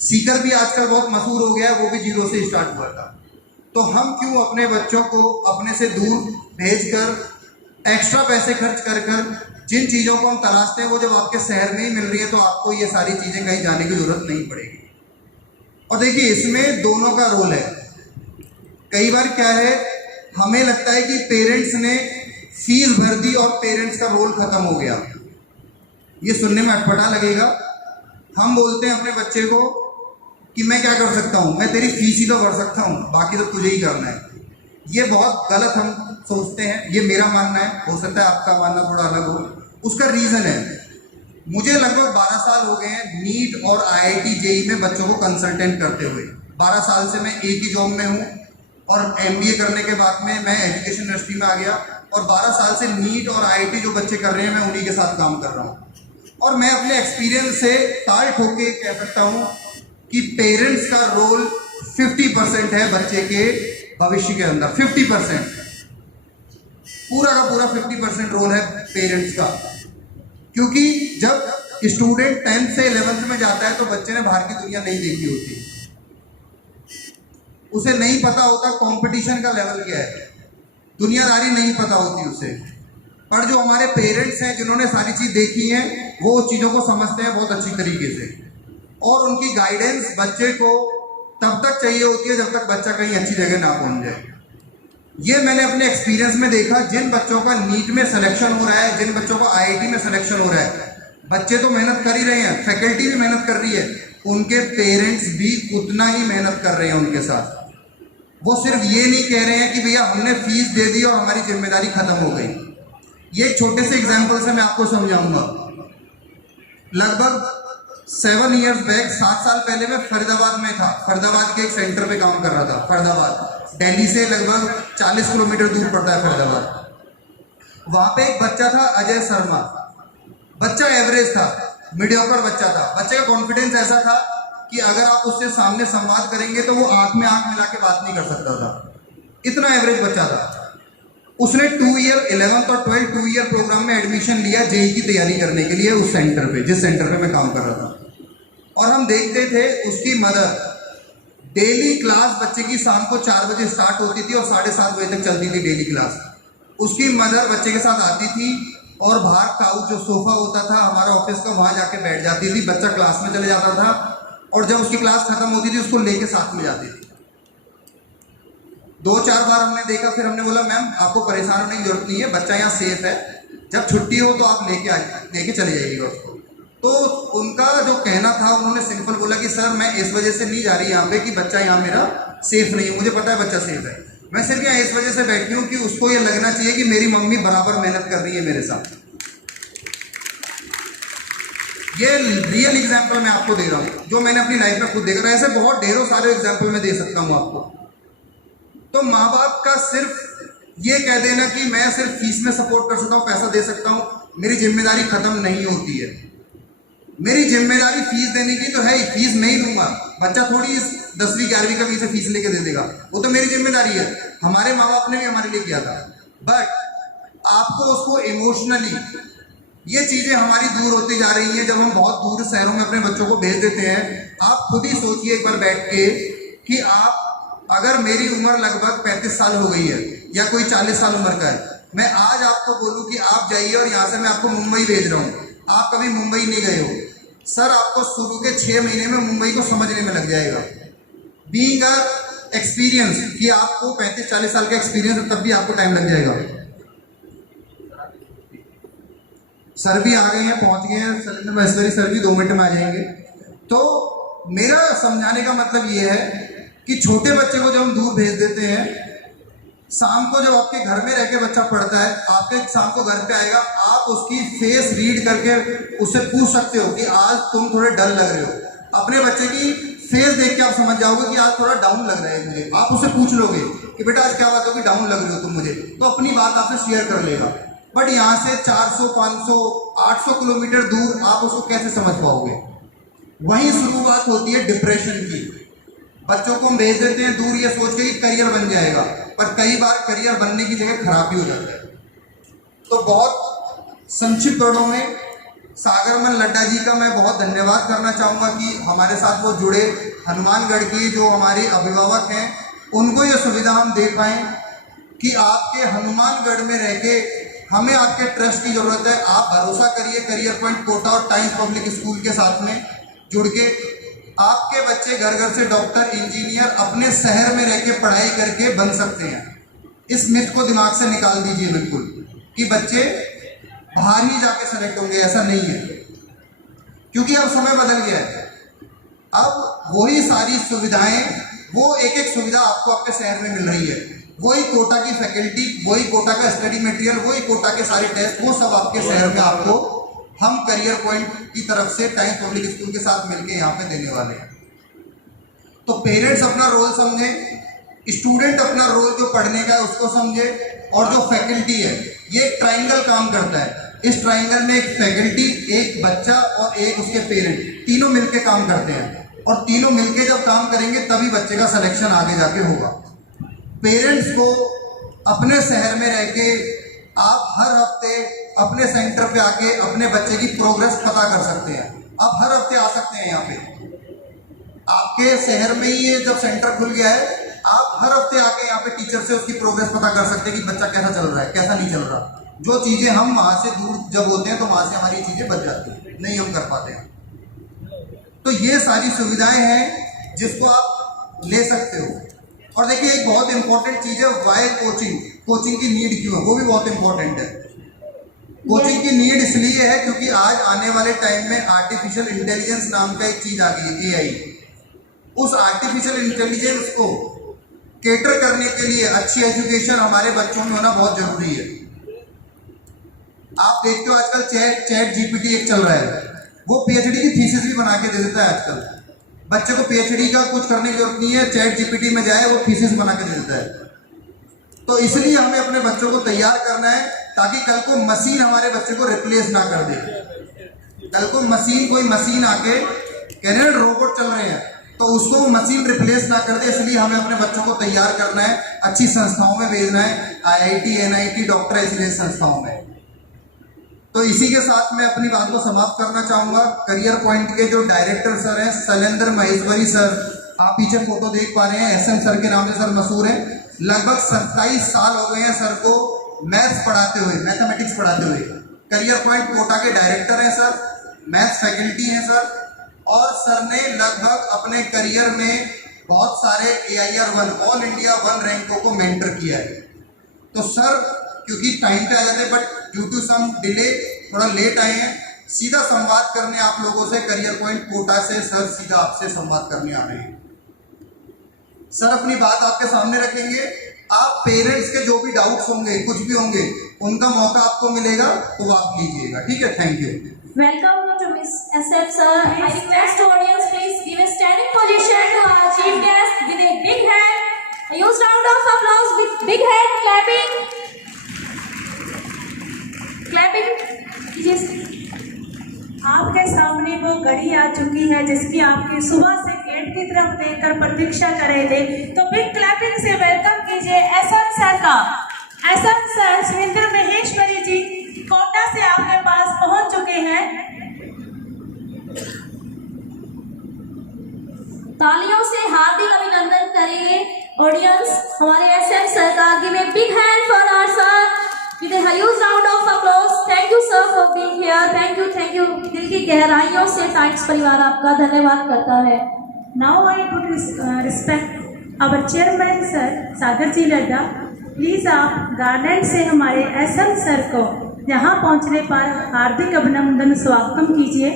सीकर भी आजकल बहुत मशहूर हो गया है, वो भी 0 से स्टार्ट हुआ था। तो हम क्यों अपने बच्चों को अपने से दूर भेजकर एक्स्ट्रा पैसे खर्च कर जिन चीज़ों को हम तलाशते हैं वो जब आपके शहर में ही मिल रही है, तो आपको ये सारी चीज़ें कहीं जाने की जरूरत नहीं पड़ेगी। और देखिए, इसमें दोनों का रोल है। कई बार क्या है, हमें लगता है कि पेरेंट्स ने फीस भर दी और पेरेंट्स का रोल खत्म हो गया। ये सुनने में अटपटा लगेगा। हम बोलते हैं अपने बच्चे को कि मैं क्या कर सकता हूँ, मैं तेरी फीस ही तो भर सकता हूँ, बाकी तो तुझे ही करना है। ये बहुत गलत हम सोचते हैं, ये मेरा मानना है, हो सकता है आपका मानना थोड़ा अलग हो। उसका रीज़न है, मुझे लगभग 12 साल हो गए हैं नीट और आईआईटी जेईई में बच्चों को कंसल्टेंट करते हुए। 12 साल से मैं एक ही जॉब में हूँ और एमबीए करने के बाद में मैं एजुकेशन इंडस्ट्री में आ गया, और 12 साल से नीट और आईआईटी जो बच्चे कर रहे हैं मैं उन्हीं के साथ काम कर रहा हूँ। और मैं अपने एक्सपीरियंस से ताल ठोक के कह सकता हूँ कि पेरेंट्स का रोल 50% है बच्चे के भविष्य के अंदर। 50% पूरा का पूरा 50% रोल है पेरेंट्स का, क्योंकि जब स्टूडेंट 10th से 11th में जाता है तो बच्चे ने बाहर की दुनिया नहीं देखी होती, उसे नहीं पता होता कंपटीशन का लेवल क्या है, दुनियादारी नहीं पता होती उसे। पर जो हमारे पेरेंट्स हैं जिन्होंने सारी चीज़ देखी है, वो चीज़ों को समझते हैं बहुत अच्छी तरीके से, और उनकी गाइडेंस बच्चे को तब तक चाहिए होती है जब तक बच्चा कहीं अच्छी जगह ना पहुंच जाए। ये मैंने अपने एक्सपीरियंस में देखा। जिन बच्चों का नीट में सिलेक्शन हो रहा है, जिन बच्चों का IIT में सिलेक्शन हो रहा है, बच्चे तो मेहनत कर ही रहे हैं, फैकल्टी भी मेहनत कर रही है, उनके पेरेंट्स भी उतना ही मेहनत कर रहे हैं उनके साथ। वो सिर्फ ये नहीं कह रहे हैं कि भैया हमने फीस दे दी और हमारी जिम्मेदारी खत्म हो गई। ये एक छोटे से एग्जाम्पल से मैं आपको समझाऊंगा। लगभग 7 years बैक, 7 साल पहले मैं फरीदाबाद में था। फरीदाबाद के एक सेंटर पे काम कर रहा था। फरीदाबाद दिल्ली से लगभग 40 किलोमीटर दूर पड़ता है फरीदाबाद। वहाँ पे एक बच्चा था, अजय शर्मा। बच्चा एवरेज था, मीडियोकर बच्चा था। बच्चे का कॉन्फिडेंस ऐसा था कि अगर आप उससे सामने संवाद करेंगे तो वो आंख में आंख मिला के बात नहीं कर सकता था, इतना एवरेज बच्चा था। उसने 2 year 11th और 12th 2 year प्रोग्राम में एडमिशन लिया JEE की तैयारी करने के लिए उस सेंटर पे, जिस सेंटर पे मैं काम कर रहा था। और हम देखते थे उसकी मदर डेली क्लास बच्चे की शाम को 4 बजे स्टार्ट होती थी और 7:30 बजे तक चलती थी डेली क्लास। उसकी मदर बच्चे के साथ आती थी और बाहर काउच जो सोफा होता था हमारा ऑफिस का, वहां जाके बैठ जाती थी। बच्चा क्लास में चले जाता था और जब उसकी क्लास खत्म होती थी उसको लेके साथ में जाती थी। 2-4 बार हमने देखा, फिर हमने बोला मैम आपको परेशान होने की जरूरत नहीं है, बच्चा यहाँ सेफ है, जब छुट्टी हो तो आप लेके चले जाइएगा उसको। तो उनका जो कहना था, उन्होंने सिंपल बोला कि सर मैं इस वजह से नहीं जा रही यहाँ पे कि बच्चा यहाँ मेरा सेफ नहीं है, मुझे पता है बच्चा सेफ है, मैं सिर्फ यहाँ इस वजह से बैठी हूँ कि उसको ये लगना चाहिए कि मेरी मम्मी बराबर मेहनत कर रही है मेरे साथ। ये रियल एग्जाम्पल मैं आपको दे रहा हूँ जो मैंने अपनी लाइफ में खुद देखा। ऐसे बहुत ढेरों सारे एग्जाम्पल मैं दे सकता हूँ आपको। तो माँ बाप का सिर्फ ये कह देना कि मैं सिर्फ फीस में सपोर्ट कर सकता हूँ, पैसा दे सकता हूँ, मेरी जिम्मेदारी खत्म नहीं होती है। मेरी जिम्मेदारी फीस देने की तो है ही, फीस मैं ही दूंगा। बच्चा थोड़ी इस 10वीं 11वीं का से फीस लेके दे देगा, वो तो मेरी जिम्मेदारी है। हमारे माँ बाप ने भी हमारे लिए किया था। बट आपको उसको इमोशनली ये चीजें हमारी दूर होती जा रही हैं। जब हम बहुत दूर शहरों में अपने बच्चों को भेज देते हैं, आप खुद ही सोचिए एक बार बैठ के कि आप, अगर मेरी उम्र लगभग 35 साल हो गई है या कोई 40 साल उम्र का है, मैं आज आपको बोलूं कि आप जाइए और यहाँ से मैं आपको मुंबई भेज रहा हूँ, आप कभी मुंबई नहीं गए हो, सर आपको शुरू के 6 महीने में मुंबई को समझने में लग जाएगा। बीइंग अ एक्सपीरियंस कि आपको 35-40 साल का एक्सपीरियंस है, तब भी आपको टाइम लग जाएगा। सर भी आ गए हैं, पहुंच गए हैं, सर भी 2 मिनट में आ जाएंगे। तो मेरा समझाने का मतलब ये है कि छोटे बच्चे को जब हम दूर भेज देते हैं, शाम को जब आपके घर में रह के बच्चा पढ़ता है, आपके शाम को घर पे आएगा, आप उसकी फेस रीड करके उससे पूछ सकते हो कि आज तुम थोड़े डल लग रहे हो। अपने बच्चे की फेस देख के आप समझ जाओगे कि आज थोड़ा डाउन लग रहा है मुझे। आप उससे पूछ लोगे कि बेटा आज क्या बात हो कि डाउन लग रहे हो तुम मुझे, तो अपनी बात आपसे शेयर कर लेगा। बट यहाँ से 400, 500, 800 किलोमीटर दूर आप उसको कैसे समझ पाओगे? वहीं शुरुआत होती है डिप्रेशन की। बच्चों को हम भेज देते हैं दूर ये सोच के कि करियर बन जाएगा, पर कई बार करियर बनने की जगह खराब भी हो जाता है। तो बहुत संक्षिप्त वर्णों में सागरमन लड्डा जी का मैं बहुत धन्यवाद करना चाहूँगा कि हमारे साथ वो जुड़े। हनुमानगढ़ की जो हमारी अभिभावक हैं, उनको ये सुविधा हम दे पाएँ कि आपके हनुमानगढ़ में रह के हमें आपके ट्रस्ट की ज़रूरत है। आप भरोसा करिए, करियर पॉइंट कोटा और टाइम्स पब्लिक स्कूल के साथ में जुड़ के आपके बच्चे घर घर से डॉक्टर, इंजीनियर अपने शहर में रह के पढ़ाई करके बन सकते हैं। इस मिथ को दिमाग से निकाल दीजिए बिल्कुल कि बच्चे बाहर ही जाके सेलेक्ट होंगे, ऐसा नहीं है। क्योंकि अब समय बदल गया है। अब वही सारी सुविधाएं, वो एक एक सुविधा आपको आपके शहर में मिल रही है। वही कोटा की फैकल्टी, वही कोटा का स्टडी मटेरियल, वही कोटा के सारे टेस्ट, वो सब आपके शहर में आपको हम करियर पॉइंट की तरफ से टाइम्स पब्लिक स्कूल के साथ मिलके यहाँ पे देने वाले हैं। तो पेरेंट्स अपना रोल समझे, स्टूडेंट अपना रोल जो पढ़ने का है उसको समझे, और जो फैकल्टी है ये एक ट्रायंगल काम करता है। इस ट्राइंगल में एक फैकल्टी, एक बच्चा और एक उसके पेरेंट, तीनों मिलके काम करते हैं और तीनों मिलके जब काम करेंगे तभी बच्चे का सिलेक्शन आगे जाके होगा। पेरेंट्स को अपने शहर में रह के आप हर हफ्ते अपने सेंटर पे आके अपने बच्चे की प्रोग्रेस पता कर सकते हैं। आप हर हफ्ते आ सकते हैं यहाँ पे, आपके शहर में ही ये जब सेंटर खुल गया है, आप हर हफ्ते आके यहाँ पे टीचर से उसकी प्रोग्रेस पता कर सकते हैं कि बच्चा कैसा चल रहा है, कैसा नहीं चल रहा। जो चीज़ें हम वहाँ से दूर जब होते हैं तो वहाँ से हमारी चीज़ें बच जाती हैं, नहीं हम कर पाते हैं। तो ये सारी सुविधाएं हैं जिसको आप ले सकते हो। और देखिए एक बहुत इंपॉर्टेंट चीज़ है, वाई कोचिंग, कोचिंग की नीड क्यों है, वो भी बहुत इंपॉर्टेंट है। कोचिंग की नीड इसलिए है क्योंकि आज आने वाले टाइम में आर्टिफिशियल इंटेलिजेंस नाम का एक चीज़ आ गई है, AI। उस आर्टिफिशियल इंटेलिजेंस को केटर करने के लिए अच्छी एजुकेशन हमारे बच्चों में होना बहुत जरूरी है। आप देखते हो आजकल चैट GPT एक चल रहा है, वो PhD की थीसिस भी बना के दे देता है। आजकल बच्चे को PhD का कुछ करने की जरूरत नहीं है, चैट GPT में जाए वो थीसिस बना के दे देता है। तो इसलिए हमें अपने बच्चों को तैयार करना है ताकि कल को मशीन हमारे बच्चे को रिप्लेस ना कर दे। कल को कोई मशीन आके कह रहे हैं रोबोट चल रहे हैं, तो उसको वो मशीन रिप्लेस ना कर दे। इसलिए हमें अपने बच्चों को तैयार करना है, अच्छी संस्थाओं में भेजना है, IIT NIT डॉक्टर ऐसी संस्थाओं में। तो इसी के साथ मैं अपनी बात को समाप्त करना चाहूँगा। करियर पॉइंट के जो डायरेक्टर सर हैं, शैलेंद्र महेश्वरी सर, आप पीछे फोटो देख पा रहे हैं, SM सर के नाम से सर मशहूर हैं। लगभग 27 साल हो गए हैं सर को मैथ्स पढ़ाते हुए, मैथमेटिक्स पढ़ाते हुए। करियर पॉइंट कोटा के डायरेक्टर हैं सर, मैथ्स फैकल्टी हैं सर, और सर ने लगभग अपने करियर में बहुत सारे AIR 1 ऑल इंडिया 1 रैंकों को मेंटर किया है। तो सर क्योंकि टाइम पे आ जाते हैं, but due to some delay थोड़ा लेट आए हैं, सीधा संवाद करने आप लोगों से करियर पॉइंट कोटा से सर सीधा आपसे संवाद करने आ रहे हैं। सर अपनी बात आपके सामने रखेंगे, आप पेरेंट्स के जो भी डाउट्स होंगे, कुछ भी होंगे, उनका मौका आपको मिलेगा तो आप लीजिएगा। ठीक है, thank you. Welcome to Miss SF sir. I request audience please give a standing position to our chief guest with a big hand. A huge round of applause with big hand clapping. आपके सामने वो घड़ी आ चुकी है जिसकी आपकी सुबह से गेट की तरफ देखकर प्रतीक्षा कर रहे थे। तो बिग क्लैपिंग से वेलकम कीजिए SM सर का। SM सर सुरेंद्र महेश्वरी जी कोटा से आपके पास पहुंच चुके हैं। तालियों से हार्दिक अभिनंदन करेंगे ऑडियंस हमारे SM सर का। Give a big hand for our sir with a huge round of applause. Thank you sir for being here. Thank you. दिल की गहराइयों से टाइम्स परिवार आपका धन्यवाद करता है। Now I would respect our chairman sir Sagar ji Laddha. Please आप गार्डन से हमारे SM सर को यहाँ पहुँचने पर हार्दिक अभिनंदन स्वागतम कीजिए।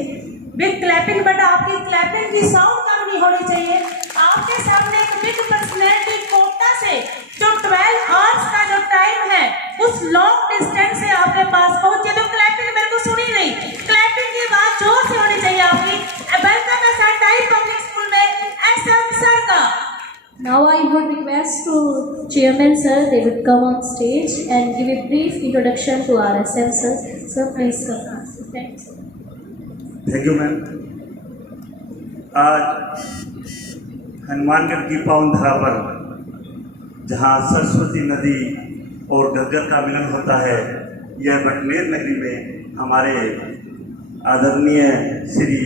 बिग क्लैपिंग, बट आपकी क्लैपिंग की साउंड कम नहीं होनी चाहिए। आपके सामने एक बिग पर्सनैलिटी कोटा से जो 12 आवर्स का जो टाइम है उस लॉन्ग डिस्टेंस से आपके पास पहुंचे, तो क्लैपिंग मेरे को सुनी नहीं। क्लैपिंग की बात जोर से होनी चाहिए आपकी। वेलकम है सर टाइप पब्लिक स्कूल में SM सर का। Now I would request to chairman sir, they would come on stage and give a brief introduction to our SM sir. Sir please come. Thanks. Thank you ma'am. आज हनुमानगढ़ की पावन धरा पर जहाँ सरस्वती नदी और घग्गर का मिलन होता है, यह बटनेर नगरी में हमारे आदरणीय Shri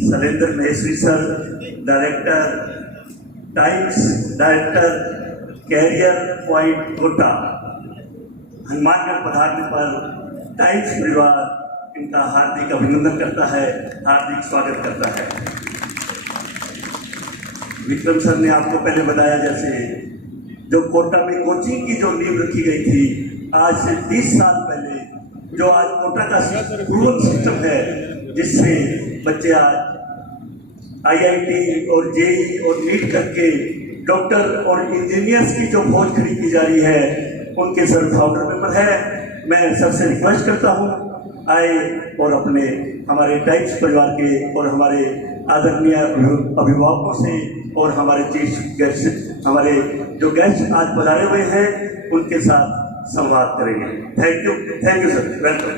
Shailendra Maheshwari sir, director career point Kota, Hanumangarh पधारने पर टाइम्स परिवार इनका हार्दिक अभिनंदन करता है, हार्दिक स्वागत करता है। विक्रम सर ने आपको पहले बताया जैसे जो कोटा में कोचिंग की जो नींव रखी गई थी आज से 30 साल पहले, जो आज कोटा का प्रूवन सिस्टम है जिससे बच्चे आज IIT और JEE और नीट करके डॉक्टर और इंजीनियर्स की जो फौज खड़ी की जा रही है, उनके सर फाउंडर मेंबर है। मैं सर से रिक्वेस्ट करता हूँ आए और अपने हमारे टाइम्स परिवार के और हमारे आदरणीय अभिभावकों से और हमारे चीफ गेस्ट, हमारे जो गेस्ट आज पधारे हुए हैं, उनके साथ संवाद करेंगे। Thank you sir, welcome.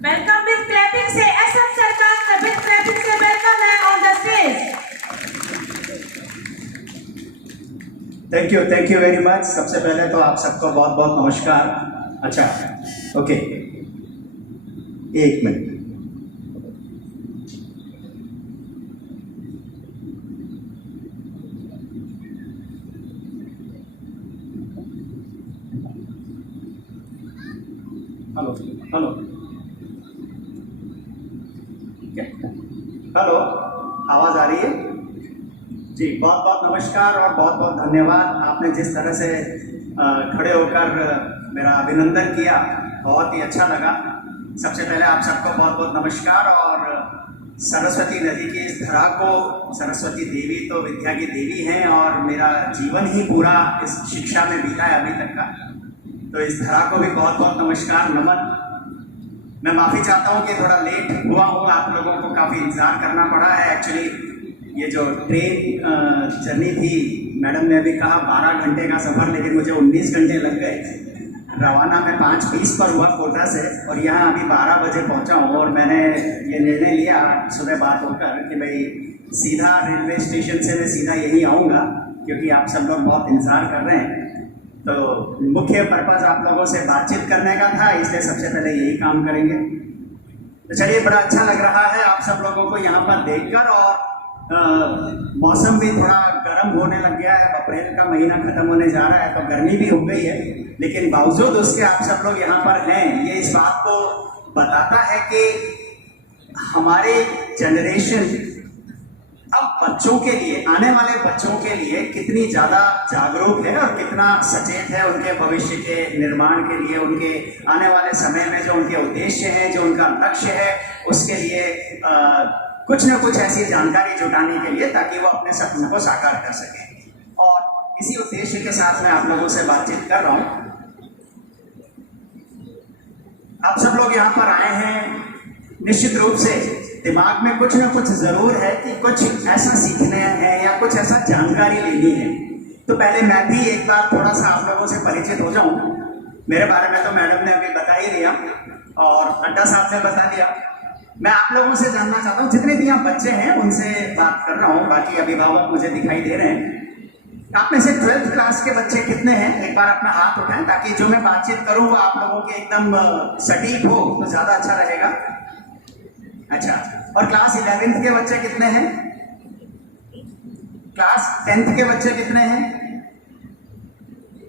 Welcome with clapping से एसएफ सरकार विद क्लैपिंग से वेलकम है on the stage. Thank you very much. सबसे पहले तो आप सबको बहुत बहुत नमस्कार। अच्छा, ओके, एक मिनट। हेलो हेलो हेलो, आवाज आ रही है जी? बहुत बहुत नमस्कार और बहुत बहुत धन्यवाद। आपने जिस तरह से खड़े होकर मेरा अभिनंदन किया, बहुत ही अच्छा लगा। सबसे पहले आप सबको बहुत बहुत नमस्कार। और सरस्वती नदी की इस धरा को, सरस्वती देवी तो विद्या की देवी हैं और मेरा जीवन ही पूरा इस शिक्षा में बीता है अभी तक का, तो इस धरा को भी बहुत बहुत नमस्कार, नमन। मैं माफ़ी चाहता हूँ कि थोड़ा लेट हुआ हूँ, आप लोगों को काफ़ी इंतज़ार करना पड़ा है। एक्चुअली ये जो ट्रेन जर्नी थी, मैडम ने अभी कहा 12 घंटे का सफ़र, लेकिन मुझे 19 घंटे लग गए। रवाना में 5:20 पर हुआ कोटा से और यहाँ अभी 12 बजे पहुँचा हूँ। और मैंने ये निर्णय लिया सुबह बात होकर कि भाई सीधा रेलवे स्टेशन से मैं सीधा यहीं आऊँगा, क्योंकि आप सब लोग बहुत इंतज़ार कर रहे हैं। तो मुख्य पर्पज़ आप लोगों से बातचीत करने का था, इसलिए सबसे पहले यही काम करेंगे। तो चलिए, बड़ा अच्छा लग रहा है आप सब लोगों को यहाँ पर देखकर। और मौसम भी थोड़ा गर्म होने लग गया है, अप्रैल का महीना खत्म होने जा रहा है तो गर्मी भी हो गई है, लेकिन बावजूद उसके आप सब लोग यहाँ पर हैं। ये इस बात को बताता है कि हमारे जनरेशन अब बच्चों के लिए, आने वाले बच्चों के लिए कितनी ज़्यादा जागरूक है और कितना सचेत है उनके भविष्य के निर्माण के लिए, उनके आने वाले समय में जो उनके उद्देश्य हैं, जो उनका लक्ष्य है, उसके लिए कुछ न कुछ ऐसी जानकारी जुटाने के लिए, ताकि वो अपने सपनों को साकार कर सकें। और इसी उद्देश्य के साथ मैं आप लोगों से बातचीत कर रहा हूँ। आप सब लोग यहाँ पर आए हैं, निश्चित रूप से दिमाग में कुछ न कुछ जरूर है कि कुछ ऐसा सीखना है या कुछ ऐसा जानकारी लेनी है। तो पहले मैं भी एक बार थोड़ा सा आप लोगों से परिचित हो जाऊं। मेरे बारे में तो मैडम ने अभी बता ही दिया और अड्डा साहब ने बता दिया। मैं आप लोगों से जानना चाहता हूँ, जितने भी यहाँ बच्चे हैं उनसे बात कर रहा हूँ, बाकी अभिभावक मुझे दिखाई दे रहे हैं। आप में से 12th क्लास के बच्चे कितने हैं? एक बार अपना हाथ उठाएं, ताकि जो मैं बातचीत करूँ वो आप लोगों के एकदम सटीक हो तो ज्यादा अच्छा रहेगा। अच्छा, और क्लास 11th के बच्चे कितने हैं? क्लास 10th के बच्चे कितने हैं?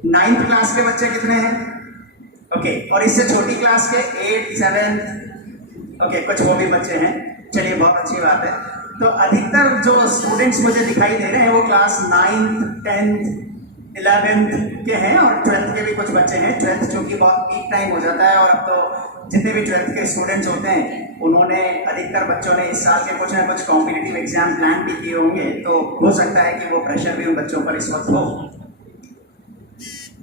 9th क्लास के बच्चे कितने हैं? ओके, और इससे छोटी क्लास के 8th 7th, ओके, कुछ वो भी बच्चे हैं। चलिए, बहुत अच्छी बात है। तो अधिकतर जो स्टूडेंट्स मुझे दिखाई दे रहे हैं वो क्लास 9th 10th 11th के हैं और 12th के भी कुछ बच्चे हैं। 12th चूंकि बहुत पीक टाइम हो जाता है और अब तो जितने भी 12th के स्टूडेंट्स होते हैं उन्होंने, अधिकतर बच्चों ने इस साल के कुछ ना कुछ कॉम्पिटिटिव एग्जाम प्लान भी किए होंगे, तो हो सकता है कि वो प्रेशर भी उन बच्चों पर इस वक्त हो।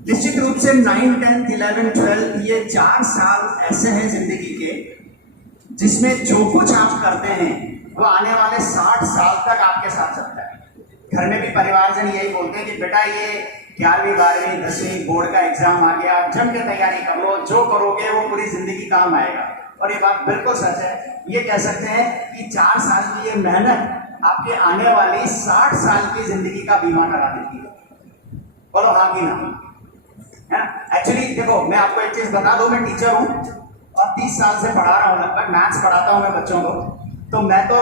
निश्चित रूप से 9, 10, 11, 12 ये 4 साल ऐसे हैं जिंदगी के जिसमें जो कुछ आप करते हैं वो आने वाले 60 साल तक आपके साथ चलता है। घर में भी परिवारजन यही बोलते हैं कि बेटा ये 11वीं 12वीं 10वीं बोर्ड का एग्जाम आ गया, जम के तैयारी कर लो, जो करोगे वो पूरी जिंदगी काम आएगा। और ये बात बिल्कुल सच है। ये कह सकते हैं कि 4 साल की ये मेहनत आपके आने वाली 60 साल की जिंदगी का बीमा करा देती है। बोलो हाँ कि ना? है ना? एक्चुअली देखो, मैं आपको एक चीज बता दूं, मैं टीचर हूँ और 30 साल से पढ़ा रहा हूँ, लगभग मैथ्स पढ़ाता हूँ मैं बच्चों को। तो मैं तो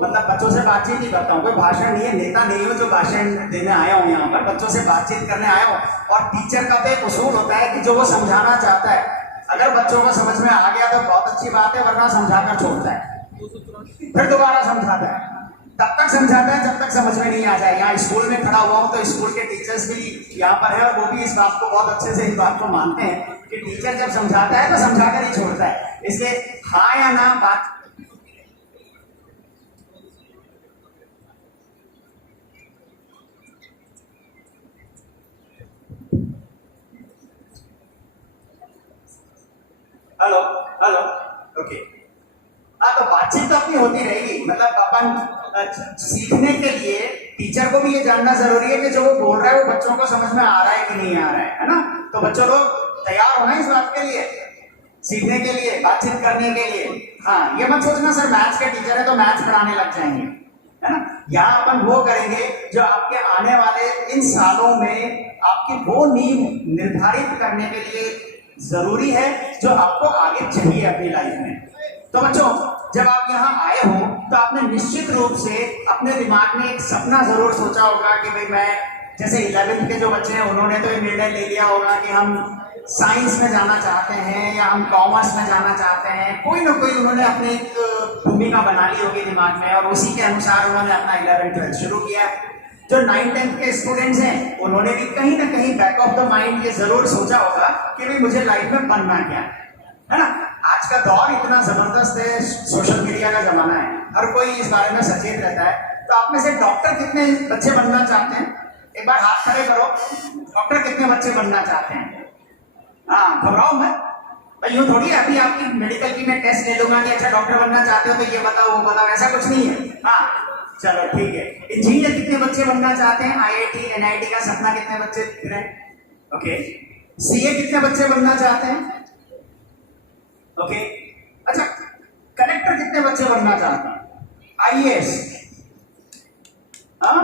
मतलब बच्चों से बातचीत ही करता हूँ, कोई भाषण नहीं है, नेता नहीं हूँ जो भाषण देने आया हूँ यहाँ पर, बच्चों से बातचीत करने आया हूँ। और टीचर का तो एक उसूल होता है कि जो वो समझाना चाहता है, अगर बच्चों को समझ में आ गया तो बहुत अच्छी बात है, वरना समझाकर छोड़ता है, फिर दोबारा समझाता है, तब तक समझाता है जब तक समझ में नहीं आ जाए। यहाँ स्कूल में खड़ा हुआ हूँ तो स्कूल के टीचर्स भी यहाँ पर है और वो भी इस बात को बहुत अच्छे से इस बात को मानते हैं कि टीचर जब समझाता है तो समझाकर ही छोड़ता है। इसलिए हाँ या ना बात। Hello hello, okay. हाँ, तो बातचीत तो अपनी होती रहेगी। मतलब अपन सीखने के लिए टीचर को भी ये जानना जरूरी है कि जो वो बोल रहा है वो बच्चों को समझ में आ रहा है कि नहीं आ रहा है ना? तो बच्चों लोग तैयार हो ना इस बात के लिए? सीखने के लिए, बातचीत करने के लिए। हाँ, ये मत सोचना सर मैथ्स के टीचर है तो मैथ्स पढ़ाने लग जाएंगे, है ना। यहाँ अपन वो करेंगे जो आपके आने वाले इन सालों में आपकी वो नींव निर्धारित करने के लिए जरूरी है जो आपको आगे चाहिए अपनी लाइफ में। तो बच्चों, जब आप यहाँ आए हो तो आपने निश्चित रूप से अपने दिमाग में एक सपना जरूर सोचा होगा कि भाई मैं, जैसे 11th के जो बच्चे हैं उन्होंने तो ये निर्णय ले लिया होगा कि हम साइंस में जाना चाहते हैं या हम कॉमर्स में जाना चाहते हैं। कोई ना कोई उन्होंने अपनी एक भूमिका बना ली होगी दिमाग में और उसी के अनुसार उन्होंने अपना 11th 12th शुरू किया। जो 9th 10th के स्टूडेंट्स हैं उन्होंने भी कहीं ना कहीं बैक ऑफ द माइंड ये जरूर सोचा होगा कि भाई मुझे लाइफ में बनना क्या है ना। आज का दौर इतना जबरदस्त है, सोशल मीडिया का जमाना है, हर कोई इस बारे में सचेत रहता है। तो आप में से डॉक्टर कितने बच्चे बनना चाहते हैं? एक बार हाथ खड़े करो। डॉक्टर कितने बच्चे बनना चाहते हैं? हाँ, घबराओ मत भाई, यूं थोड़ी है अभी आपकी मेडिकल की मैं टेस्ट ले लूंगा कि अच्छा डॉक्टर बनना चाहते हो तो ये बताओ वो बताओ, ऐसा कुछ नहीं है। हाँ चलो ठीक है। इंजीनियर कितने बच्चे बनना चाहते हैं? IIT NIT का सपना कितने बच्चे दिख रहे हैं? ओके। CA कितने बच्चे बनना चाहते हैं? ओके। अच्छा, कलेक्टर कितने बच्चे बनना चाहते हैं? IAS? हाँ,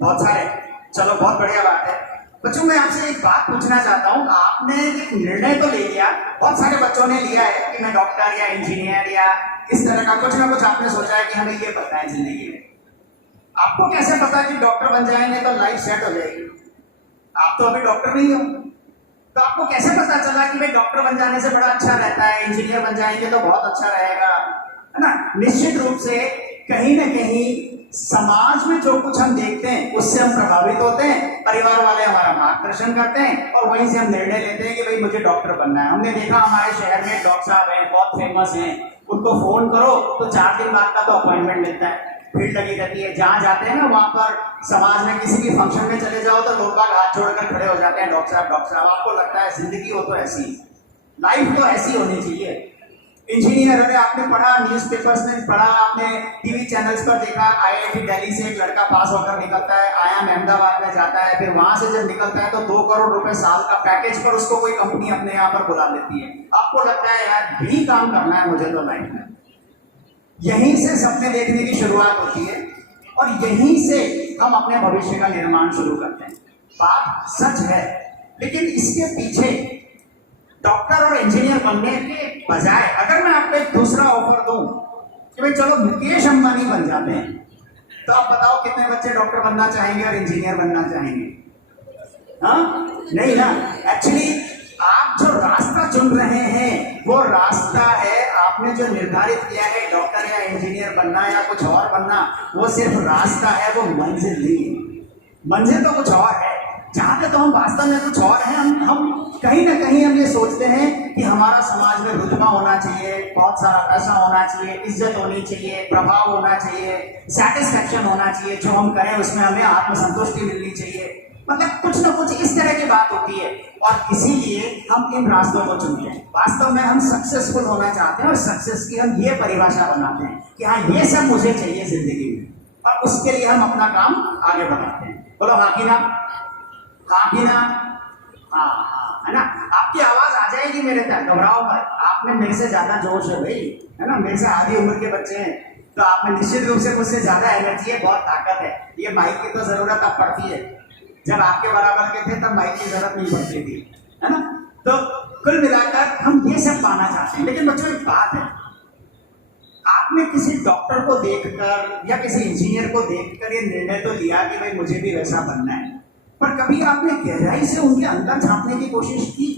बहुत सारे। चलो बहुत बढ़िया बात है। बच्चों, मैं आपसे एक बात पूछना चाहता हूं। आपने एक निर्णय तो ले लिया, बहुत सारे बच्चों ने लिया है कि मैं डॉक्टर या इंजीनियर या इस तरह का कुछ ना कुछ आपने सोचा है कि हमें ये पता है जिंदगी में। आपको कैसे पता कि डॉक्टर बन जाएंगे तो लाइफ सेट हो जाएगी? आप तो अभी डॉक्टर नहीं हो, तो आपको कैसे पता चला कि भाई डॉक्टर बन जाने से बड़ा अच्छा रहता है, इंजीनियर बन जाएंगे तो बहुत अच्छा रहेगा, है ना। निश्चित रूप से कहीं ना कहीं समाज में जो कुछ हम देखते हैं उससे हम प्रभावित होते हैं, परिवार वाले हमारा मार्गदर्शन करते हैं और वहीं से हम निर्णय लेते हैं कि भाई मुझे डॉक्टर बनना है। हमने देखा हमारे शहर में डॉक्टर साहब हैं, बहुत फेमस हैं, उनको फोन करो तो 4 दिन बाद का तो अपॉइंटमेंट मिलता है, भीड़ लगी रहती है। जहाँ जाते हैं ना वहां पर समाज में किसी भी फंक्शन में चले जाओ तो लोग हाथ जोड़कर खड़े हो जाते हैं, डॉक्टर साहब डॉक्टर साहब। आपको लगता है जिंदगी हो तो ऐसी, लाइफ तो ऐसी होनी चाहिए। इंजीनियर है, आपने पढ़ा, न्यूज़पेपर्स में पढ़ा, आपने टीवी चैनल्स पर देखा, IIT दिल्ली से एक लड़का पास होकर निकलता है, IIM अहमदाबाद में जाता है, फिर वहां से जब निकलता है तो 2 करोड़ रुपए साल का पैकेज पर उसको कोई कंपनी अपने यहाँ पर बुला लेती है। आपको लगता है यार यही काम करना है मुझे तो लाइफ में। यहीं से सपने देखने की शुरुआत होती है और यहीं से हम अपने भविष्य का निर्माण शुरू करते हैं। बात सच है, लेकिन इसके पीछे डॉक्टर और इंजीनियर बनने के बजाय अगर मैं आपको एक दूसरा ऑफर दूं कि भाई चलो मुकेश अंबानी बन जाते हैं, तो आप बताओ कितने बच्चे डॉक्टर बनना चाहेंगे और इंजीनियर बनना चाहेंगे? हाँ, नहीं ना। एक्चुअली आप जो रास्ता चुन रहे हैं वो रास्ता है, आपने जो निर्धारित किया है डॉक्टर या इंजीनियर बनना या कुछ और बनना, वो सिर्फ रास्ता है, वो मंजिल नहीं है। मंजिल तो कुछ और है, जहाँ पे तो हम वास्तव में कुछ और हैं। हम कहीं ना कहीं हम ये सोचते हैं कि हमारा समाज में रुतबा होना चाहिए, बहुत सारा पैसा होना चाहिए, इज्जत होनी चाहिए, प्रभाव होना चाहिए, सेटिस्फेक्शन होना चाहिए, जो हम करें उसमें हमें आत्मसंतुष्टि मिलनी चाहिए, मतलब कुछ ना कुछ इस तरह की बात होती है और इसीलिए हम इन रास्तों को चुनते हैं। वास्तव में हम सक्सेसफुल होना चाहते हैं और सक्सेस की हम ये परिभाषा बनाते हैं कि हाँ ये सब मुझे चाहिए जिंदगी में और उसके लिए हम अपना काम आगे बढ़ाते हैं। बोलो हाँ कि ना? हाँ कि ना? हाँ हाँ, है ना। आपकी आवाज आ जाएगी मेरे तक, घबराओ मत। आप में मेरे से ज्यादा जोश है भाई, है ना। मेरे से आधी उम्र के बच्चे हैं तो आप में निश्चित रूप से मुझसे ज्यादा एनर्जी है, बहुत ताकत है। ये माइक की तो जरूरत अब पड़ती है, जब आपके बराबर के थे तब माइक की जरूरत नहीं पड़ती थी, है ना। तो कुल मिलाकर हम ये सब पाना चाहते हैं। लेकिन बच्चों एक बात है, आपने किसी डॉक्टर को देखकर या किसी इंजीनियर को देखकर ये निर्णय तो लिया कि भाई मुझे भी वैसा बनना है, पर कभी आपने गहराई से उनके अंदर झांकने की कोशिश की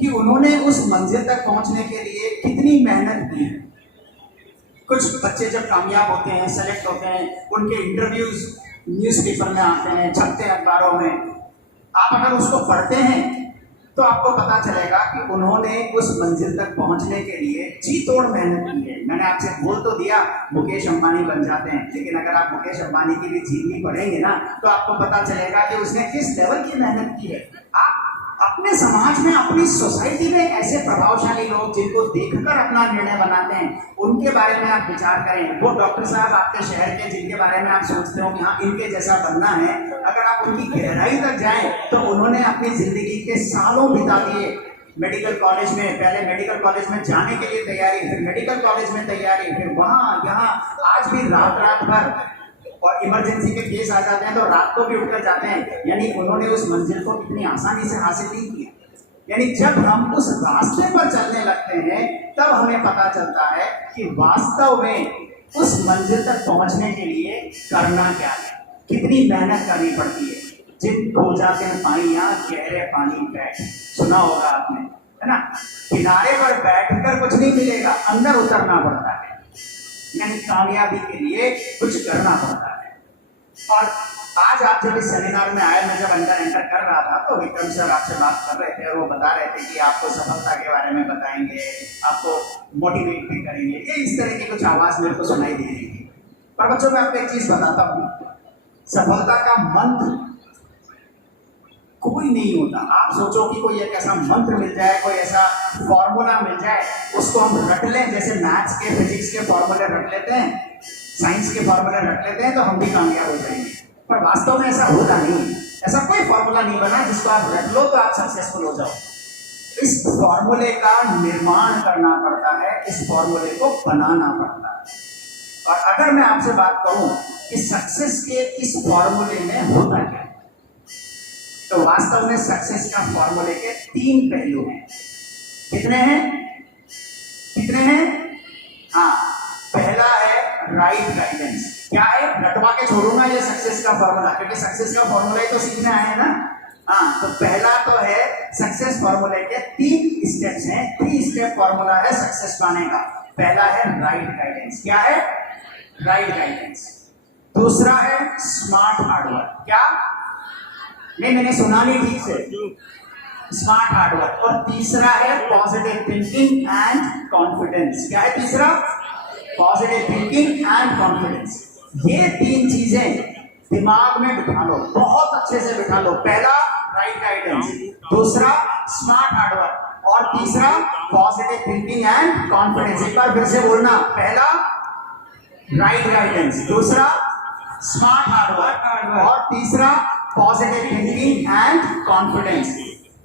कि उन्होंने उस मंजिल तक पहुंचने के लिए कितनी मेहनत की है? कुछ बच्चे जब कामयाब होते हैं, सेलेक्ट होते हैं, उनके इंटरव्यूज न्यूज़पेपर में आते हैं, छपते हैं अखबारों में। आप अगर उसको पढ़ते हैं तो आपको पता चलेगा कि उन्होंने उस मंजिल तक पहुंचने के लिए जी तोड़ मेहनत की है। मैंने आपसे बोल तो दिया मुकेश अंबानी बन जाते हैं, लेकिन अगर आप मुकेश अंबानी की भी जीवनी पढ़ेंगे ना तो आपको पता चलेगा कि उसने किस लेवल की मेहनत की है। आप अपने समाज में, अपनी सोसाइटी में ऐसे प्रभावशाली लोग जिनको देखकर अपना निर्णय बनाते हैं, उनके बारे में आप विचार करें। वो डॉक्टर साहब आपके शहर के जिनके बारे में आप सोचते हो कि हाँ इनके जैसा बनना है, अगर आप उनकी गहराई तक जाएं तो उन्होंने अपनी जिंदगी के सालों बिता दिए मेडिकल कॉलेज में, पहले मेडिकल कॉलेज में जाने के लिए तैयारी, फिर मेडिकल कॉलेज में तैयारी, फिर वहाँ यहाँ, आज भी रात भर, और इमरजेंसी के केस आ जाते हैं तो रात को भी उठकर जाते हैं। यानी उन्होंने उस मंजिल को इतनी आसानी से हासिल नहीं किया। यानी जब हम उस रास्ते पर चलने लगते हैं तब हमें पता चलता है कि वास्तव में उस मंजिल तक पहुंचने के लिए करना क्या है, कितनी मेहनत करनी पड़ती है। जिन खो जाते हैं पानियां गहरे पानी बैठ, सुना होगा आपने, है ना। किनारे पर बैठकर कुछ नहीं मिलेगा, अंदर उतरना पड़ता है। यानी कामयाबी के लिए कुछ करना पड़ता है। और आज आप जब इस सेमिनार में आए, मैं जब अंदर एंटर कर रहा था तो विक्रम सर आपसे बात कर रहे थे और वो बता रहे थे कि आपको सफलता के बारे में बताएंगे, आपको मोटिवेट भी करेंगे। ये इस तरह की कुछ आवाज मेरे को सुनाई दे रही थी। पर बच्चों मैं आपको एक चीज बताता हूँ, सफलता का मंत्र कोई नहीं होता। आप सोचो कि कोई एक ऐसा मंत्र मिल जाए, कोई ऐसा फॉर्मूला मिल जाए, उसको हम रट लें, जैसे मैथ्स के फिजिक्स के फॉर्मूले रट लेते हैं, साइंस के फॉर्मूले रट लेते हैं तो हम भी कामयाब हो जाएंगे। पर वास्तव में ऐसा होता नहीं है। ऐसा कोई फॉर्मूला नहीं बना जिसको आप रट लो तो आप सक्सेसफुल हो जाओ। इस फॉर्मूले का निर्माण करना पड़ता है, इस फॉर्मूले को बनाना पड़ता है। और अगर मैं आपसे बात करूं कि सक्सेस के इस फॉर्मूले में होता क्या, तो वास्तव में सक्सेस का फॉर्मूले के 3 पहलू हैं। कितने हैं? कितने हैं? हाँ, पहला है राइट गाइडेंस। क्या है? रटवा के छोड़ूंगा ये सक्सेस का फॉर्मूला, क्योंकि सक्सेस का फॉर्मूला ही तो सीखना है ना। हाँ, तो पहला तो है सक्सेस फॉर्मूले के 3 स्टेप्स हैं, 3 स्टेप फॉर्मूला है सक्सेस पाने का। पहला है राइट गाइडेंस। क्या है? Right guidance. दूसरा है स्मार्ट हार्डवर्क। क्या? नहीं, मैंने सुना नहीं ठीक से। Smart hard work. और तीसरा है पॉजिटिव थिंकिंग एंड कॉन्फिडेंस। क्या है तीसरा? Positive thinking and confidence. ये 3 चीजें दिमाग में बिठा लो, बहुत अच्छे से बिठा लो। पहला राइट गाइडेंस, दूसरा स्मार्ट हार्डवर्क और तीसरा पॉजिटिव थिंकिंग एंड कॉन्फिडेंस। एक बार फिर से बोलना, पहला राइट गाइडेंस, दूसरा स्मार्ट हार्डवर्क और तीसरा positive thinking and confidence.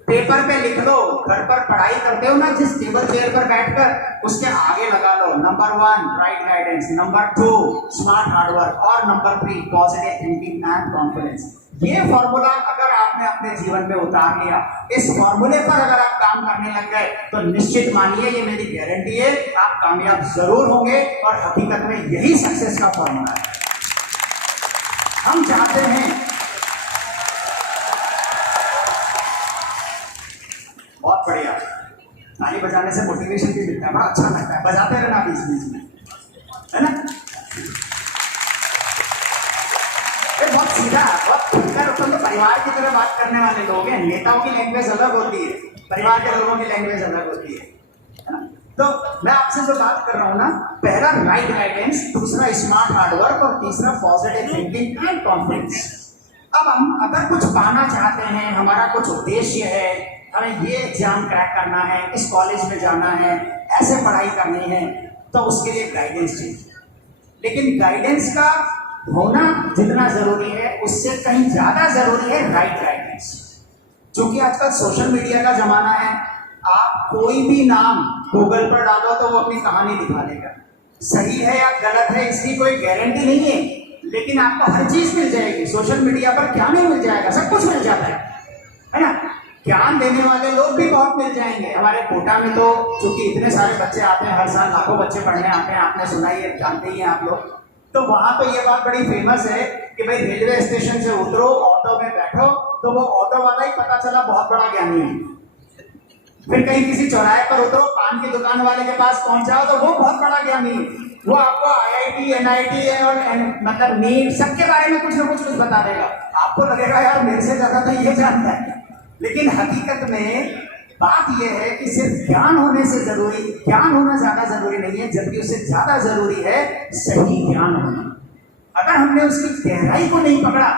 Paper पे लिख लो, घर पर पढ़ाई करते हो ना जिस टेबल चेयर पर बैठकर, उसके आगे लगा लो number 1 right guidance, number 2 smart hard work और number 3 positive thinking and confidence. ये फॉर्मूला अगर आपने अपने जीवन में उतार लिया, इस फॉर्मूले पर अगर आप काम करने लग गए, तो निश्चित मानिए, ये मेरी गारंटी है, आप कामयाब जरूर होंगे। और हकीकत में यही सक्सेस का फॉर्मूला है। हम चाहते हैं, बहुत बढ़िया, ताली बजाने से मोटिवेशन भी मिलता है, बड़ा अच्छा लगता है, बजाते रहना बीच बीच में, है ना। बहुत सीधा, बहुत खुलकर तो परिवार की तरह बात करने वाले लोग हैं। नेताओं की लैंग्वेज अलग होती है, परिवार के लोगों की लैंग्वेज अलग होती है ना। तो मैं आपसे जो बात कर रहा हूं ना, पहला राइट गाइडेंस, दूसरा स्मार्ट हार्डवर्क और तीसरा पॉजिटिव थिंकिंग एंड कॉन्फिडेंस। अब हम अगर कुछ पाना चाहते हैं, हमारा कुछ उद्देश्य है, हमें ये एग्जाम क्रैक करना है, इस कॉलेज में जाना है, ऐसे पढ़ाई करनी है, तो उसके लिए गाइडेंस चाहिए। लेकिन गाइडेंस का होना जितना जरूरी है, उससे कहीं ज्यादा जरूरी है राइट गाइडेंस। क्योंकि आजकल सोशल मीडिया का जमाना है, आप कोई भी नाम गूगल पर डालो तो वो अपनी कहानी दिखा देगा। सही है या गलत है इसकी कोई गारंटी नहीं है, लेकिन आपको हर चीज मिल जाएगी। सोशल मीडिया पर क्या नहीं मिल जाएगा, सब कुछ मिल जाता है ना। ज्ञान देने वाले लोग भी बहुत मिल जाएंगे। हमारे कोटा में तो चूंकि इतने सारे बच्चे आते हैं, हर साल लाखों बच्चे पढ़ने आते हैं, आपने सुना ही है, जानते ही हैं आप लोग। तो वहां तो ये बात बड़ी फेमस है कि भाई रेलवे स्टेशन से उतरो, ऑटो में बैठो, तो वो ऑटो वाला ही पता चला बहुत बड़ा ज्ञानी है। फिर कहीं किसी चौराहे पर उतरो, पान की दुकान वाले के पास पहुंच जाओ तो वो बहुत बड़ा ज्ञानी है। वो आपको IIT, NIT और मतलब नीट सबके बारे में कुछ ना कुछ बता देगा। आपको लगेगा यार मेरे से ज्यादा तो ये जानता है। लेकिन हकीकत में बात यह है कि सिर्फ ज्ञान होने से ज्ञान होना ज्यादा जरूरी नहीं है, जबकि उससे ज्यादा जरूरी है सही ज्ञान होना। अगर हमने उसकी गहराई को नहीं पकड़ा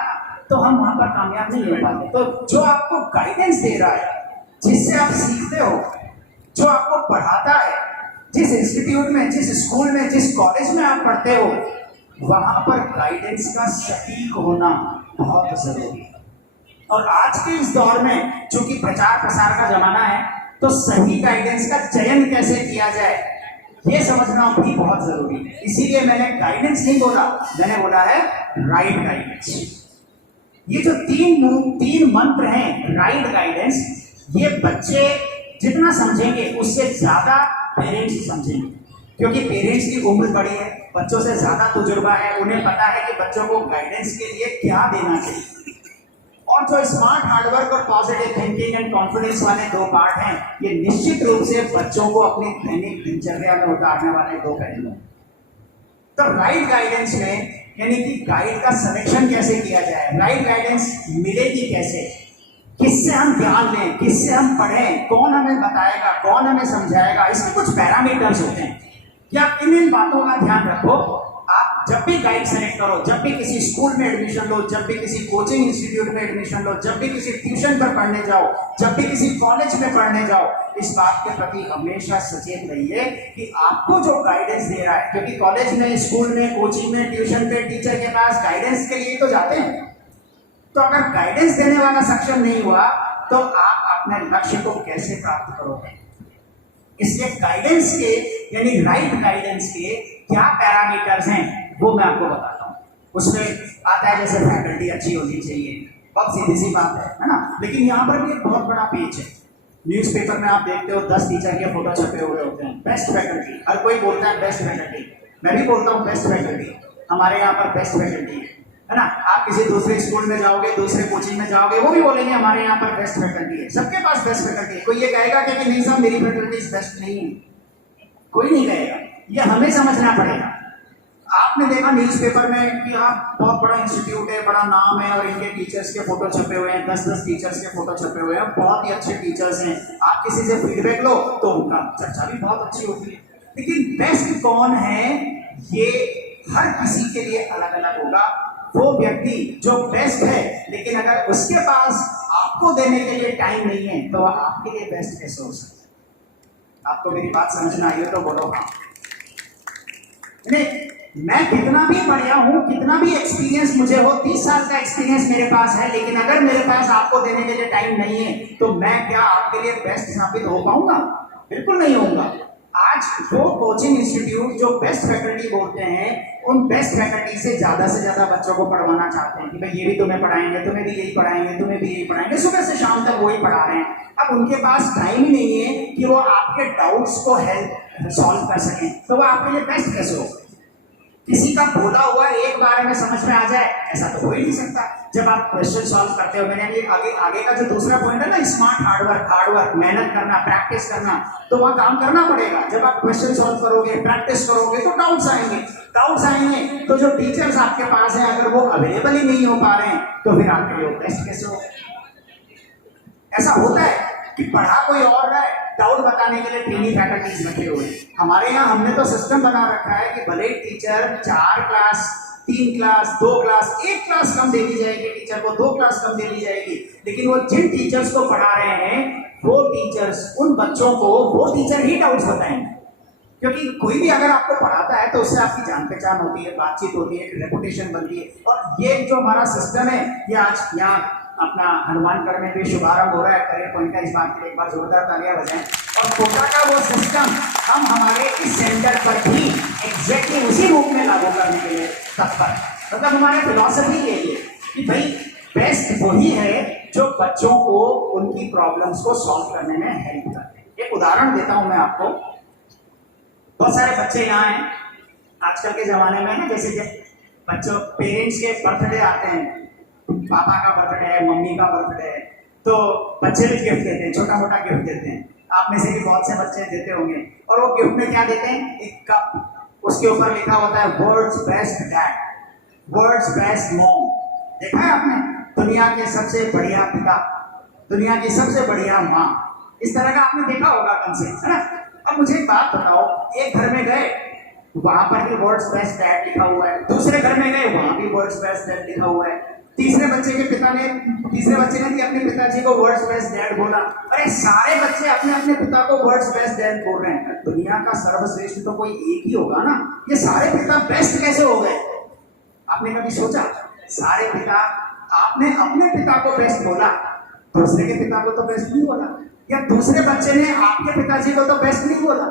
तो हम वहां पर कामयाब नहीं हो पाते। तो जो आपको गाइडेंस दे रहा है, जिससे आप सीखते हो, जो आपको पढ़ाता है, जिस इंस्टीट्यूट में, जिस स्कूल में, जिस कॉलेज में आप पढ़ते हो, वहां पर गाइडेंस का सटीक होना बहुत जरूरी है। और आज के इस दौर में चूंकि प्रचार प्रसार का जमाना है, तो सही गाइडेंस का चयन कैसे किया जाए ये समझना भी बहुत जरूरी है। इसीलिए मैंने गाइडेंस नहीं बोला, मैंने बोला है राइट गाइडेंस। ये जो तीन मंत्र हैं राइट गाइडेंस, ये बच्चे जितना समझेंगे उससे ज्यादा पेरेंट्स समझेंगे, क्योंकि पेरेंट्स की उम्र बड़ी है, बच्चों से ज्यादा तजुर्बा है, उन्हें पता है कि बच्चों को गाइडेंस के लिए क्या देना चाहिए। और जो स्मार्ट हार्डवर्क और पॉजिटिव थिंकिंग एंड कॉन्फिडेंस वाले 2 पार्ट हैं, ये निश्चित रूप से बच्चों को अपनी दैनिक दिनचर्या में उतारने वाले 2 पहलू हैं। तो राइट गाइडेंस में यानी कि गाइड का सिलेक्शन कैसे किया जाए, राइट गाइडेंस मिलेगी कैसे, किससे हम ज्ञान लें, किससे हम पढ़ें, कौन हमें बताएगा, कौन हमें समझाएगा, इसमें कुछ पैरामीटर्स होते हैं कि आप इन बातों का ध्यान रखो। आप जब भी गाइड सेलेक्ट करो, जब भी किसी स्कूल में एडमिशन लो, जब भी किसी कोचिंग इंस्टीट्यूट में एडमिशन लो, जब भी किसी ट्यूशन पर पढ़ने जाओ, जब भी किसी कॉलेज में पढ़ने जाओ, इस बात के प्रति हमेशा सचेत रहिए कि आपको जो गाइडेंस दे रहा है, क्योंकि कॉलेज में, स्कूल में, कोचिंग में, ट्यूशन पे टीचर के पास गाइडेंस के लिए तो जाते हैं। तो अगर गाइडेंस देने वाला सक्षम नहीं हुआ तो आप अपने लक्ष्य को कैसे प्राप्त करोगे। इसलिए गाइडेंस के यानी राइट गाइडेंस के क्या पैरामीटर्स हैं वो मैं आपको बताता हूँ। उसमें आता है जैसे फैकल्टी अच्छी होनी चाहिए, बहुत सीधी सी बात है ना। लेकिन यहाँ पर भी एक बहुत बड़ा पेज है। न्यूज़पेपर में आप देखते हो 10 टीचर के फोटो छपे हुए होते हैं। बेस्ट फैकल्टी, हर कोई बोलता है बेस्ट फैकल्टी, मैं भी बोलता हूँ बेस्ट फैकल्टी, हमारे यहाँ पर बेस्ट फैकल्टी है ना। आप किसी दूसरे स्कूल में जाओगे, दूसरे कोचिंग में जाओगे, वो भी बोलेंगे हमारे यहाँ पर बेस्ट फैकल्टी है। सबके पास बेस्ट फैकल्टी है। कोई ये कहेगा कि नहीं साहब मेरी फैकल्टी बेस्ट नहीं है, कोई नहीं कहेगा। ये हमें समझना पड़ेगा। आपने देखा न्यूज़पेपर में कि आप बहुत बड़ा इंस्टीट्यूट है, बड़ा नाम है और इनके टीचर्स के फोटो छपे हुए हैं, 10-10 टीचर्स के फोटो छपे हुए हैं, बहुत ही अच्छे टीचर्स हैं। आप किसी से फीडबैक लो तो उनका चर्चा भी बहुत अच्छी होती है। लेकिन बेस्ट कौन है ये हर किसी के लिए अलग अलग होगा। वो व्यक्ति जो बेस्ट है, लेकिन अगर उसके पास आपको देने के लिए टाइम नहीं है तो वह आपके लिए बेस्ट कैसे हो सकता है। आपको मेरी बात समझना आई हो तो बोलो हाँ। मैं कितना भी बढ़िया हूं, कितना भी एक्सपीरियंस मुझे हो, 30 साल का एक्सपीरियंस मेरे पास है, लेकिन अगर मेरे पास आपको देने के लिए टाइम नहीं है तो मैं क्या आपके लिए बेस्ट साबित हो पाऊंगा? बिल्कुल नहीं होऊंगा। आज वो कोचिंग इंस्टीट्यूट जो बेस्ट फैकल्टी बोलते हैं, उन बेस्ट फैकल्टी से ज्यादा बच्चों को पढ़वाना चाहते हैं कि भाई ये भी तुम्हें पढ़ाएंगे, तुम्हें भी यही पढ़ाएंगे, तुम्हें भी यही पढ़ाएंगे, सुबह से शाम तक वही पढ़ा रहे हैं। अब उनके पास टाइम ही नहीं है कि वो आपके डाउट्स को हेल्प सॉल्व कर सकें, तो वो आपके लिए बेस्ट कैसे हो? किसी का बोला हुआ एक बार में समझ में आ जाए ऐसा तो हो ही नहीं सकता। जब आप क्वेश्चन सॉल्व करते हो, मैंने आगे का जो दूसरा पॉइंट है ना, स्मार्ट हार्डवर्क, मेहनत करना, प्रैक्टिस करना, तो वहां काम करना पड़ेगा। जब आप क्वेश्चन सॉल्व करोगे, प्रैक्टिस करोगे तो डाउट्स आएंगे। तो जो टीचर्स आपके पास हैं अगर वो अवेलेबल ही नहीं हो पा रहे हैं तो फिर आपके लिए बेस्ट कैसे हो? ऐसा होता है कि पढ़ा कोई और रहा है, डाउट बताने के लिए ट्रेनिंग फैकल्टीज बैठे हुए। हमारे यहाँ हमने तो सिस्टम बना रखा है कि भले teacher 4 class, 3 class, 2 class, 1 class कम दे दी जाएगी, टीचर को 2 क्लास कम दे दी जाएगी, लेकिन वो जिन टीचर्स को पढ़ा रहे हैं वो टीचर्स, उन बच्चों को वो टीचर ही डाउट्स बताएंगे। क्योंकि कोई भी अगर आपको पढ़ाता है तो उससे आपकी जान पहचान होती है, बातचीत होती है, रेपुटेशन बनती है। और ये जो हमारा सिस्टम है, ये आज यहाँ अपना हनुमानगढ़ में भी शुभारंभ हो रहा है करियर पॉइंट का। इस बात के लिए एक बार जोरदार तालियां बजाएं। और कोटा का वो सिस्टम हम हमारे इस सेंटर पर भी एग्जैक्टली उसी रूप में लागू करने के लिए तत्पर। मतलब हमारी फिलॉसफी यही है कि भाई बेस्ट वही है जो बच्चों को उनकी प्रॉब्लम्स को सॉल्व करने में हेल्प करे। एक उदाहरण देता हूं मैं आपको। बहुत सारे बच्चे यहाँ हैं आजकल के जमाने में ना, जैसे बच्चों पेरेंट्स के बर्थडे आते हैं, पापा का बर्थडे है, मम्मी का बर्थडे है, तो बच्चे भी गिफ्ट देते हैं, छोटा मोटा गिफ्ट देते हैं। आप में से भी बहुत से बच्चे देते होंगे। और वो गिफ्ट में क्या देते हैं? एक कप, उसके ऊपर लिखा होता है world's best dad, world's best mom. देखा है आपने? दुनिया के सबसे बढ़िया पिता, दुनिया की सबसे बढ़िया माँ, इस तरह का आपने देखा होगा कंसेप्ट, है ना। अब मुझे एक बात बताओ, एक घर में गए वहां पर भी वर्ल्ड्स बेस्ट डैड लिखा हुआ है, दूसरे घर में गए वहां भी वर्ल्ड्स बेस्ट डैड लिखा हुआ है, तीसरे बच्चे ने भी अपने पिताजी को वर्ल्ड्स बेस्ट डैड बोला। अरे सारे बच्चे अपने अपने पिता को वर्ल्ड्स बेस्ट डैड बोल रहे हैं। दुनिया का सर्वश्रेष्ठ तो कोई एक ही होगा ना, ये सारे पिता बेस्ट कैसे हो गए? आपने कभी सोचा? सारे पिता, आपने अपने पिता को बेस्ट बोला, दूसरे के पिता को तो बेस्ट नहीं बोला। या दूसरे बच्चे ने आपके पिताजी को तो बेस्ट नहीं बोला,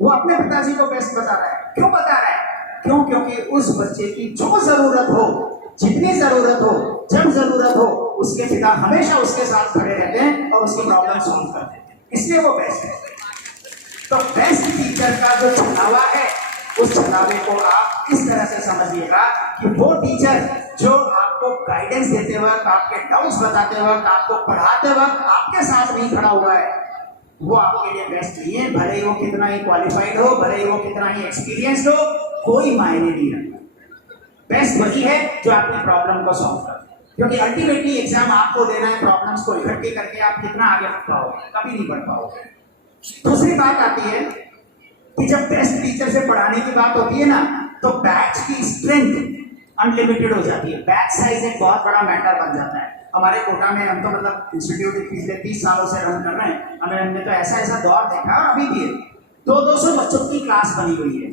वो अपने पिताजी को बेस्ट बता रहा है। क्यों बता रहा है? क्यों? क्योंकि उस बच्चे की जो जरूरत हो, जितनी जरूरत हो, जब जरूरत हो, उसके पिता हमेशा उसके साथ खड़े रहते हैं और उसकी प्रॉब्लम सॉल्व करते हैं, इसलिए वो बेस्ट है। तो बेस्ट टीचर का जो छलावा है, उस छलावे को आप इस तरह से समझिएगा कि वो टीचर जो आपको गाइडेंस देते वक्त, आपके डाउट्स बताते वक्त, आपको पढ़ाते वक्त आपके साथ नहीं खड़ा हुआ है, वो आपके लिए बेस्ट नहीं है। भले ही वो कितना ही क्वालिफाइड हो, भले ही वो कितना ही एक्सपीरियंस्ड हो, कोई मायने नहीं रखता। बेस्ट वही है जो आपकी प्रॉब्लम को सॉल्व करता है, क्योंकि अल्टीमेटली एग्जाम आपको देना है, प्रॉब्लम्स को इकट्ठी करके आप कितना आगे बढ़ पाओगे? कभी नहीं बढ़ पाओगे। दूसरी बात आती है कि जब बेस्ट टीचर से पढ़ाने की बात होती है ना, तो बैच की स्ट्रेंथ अनलिमिटेड हो जाती है। बैच साइज एक बहुत बड़ा मैटर बन जाता है। हमारे कोटा में हम तो मतलब इंस्टीट्यूट पिछले 30 सालों से रन कर रहे हैं, हमने तो ऐसा दौर देखा और अभी भी है। 200 बच्चों की क्लास बनी हुई है,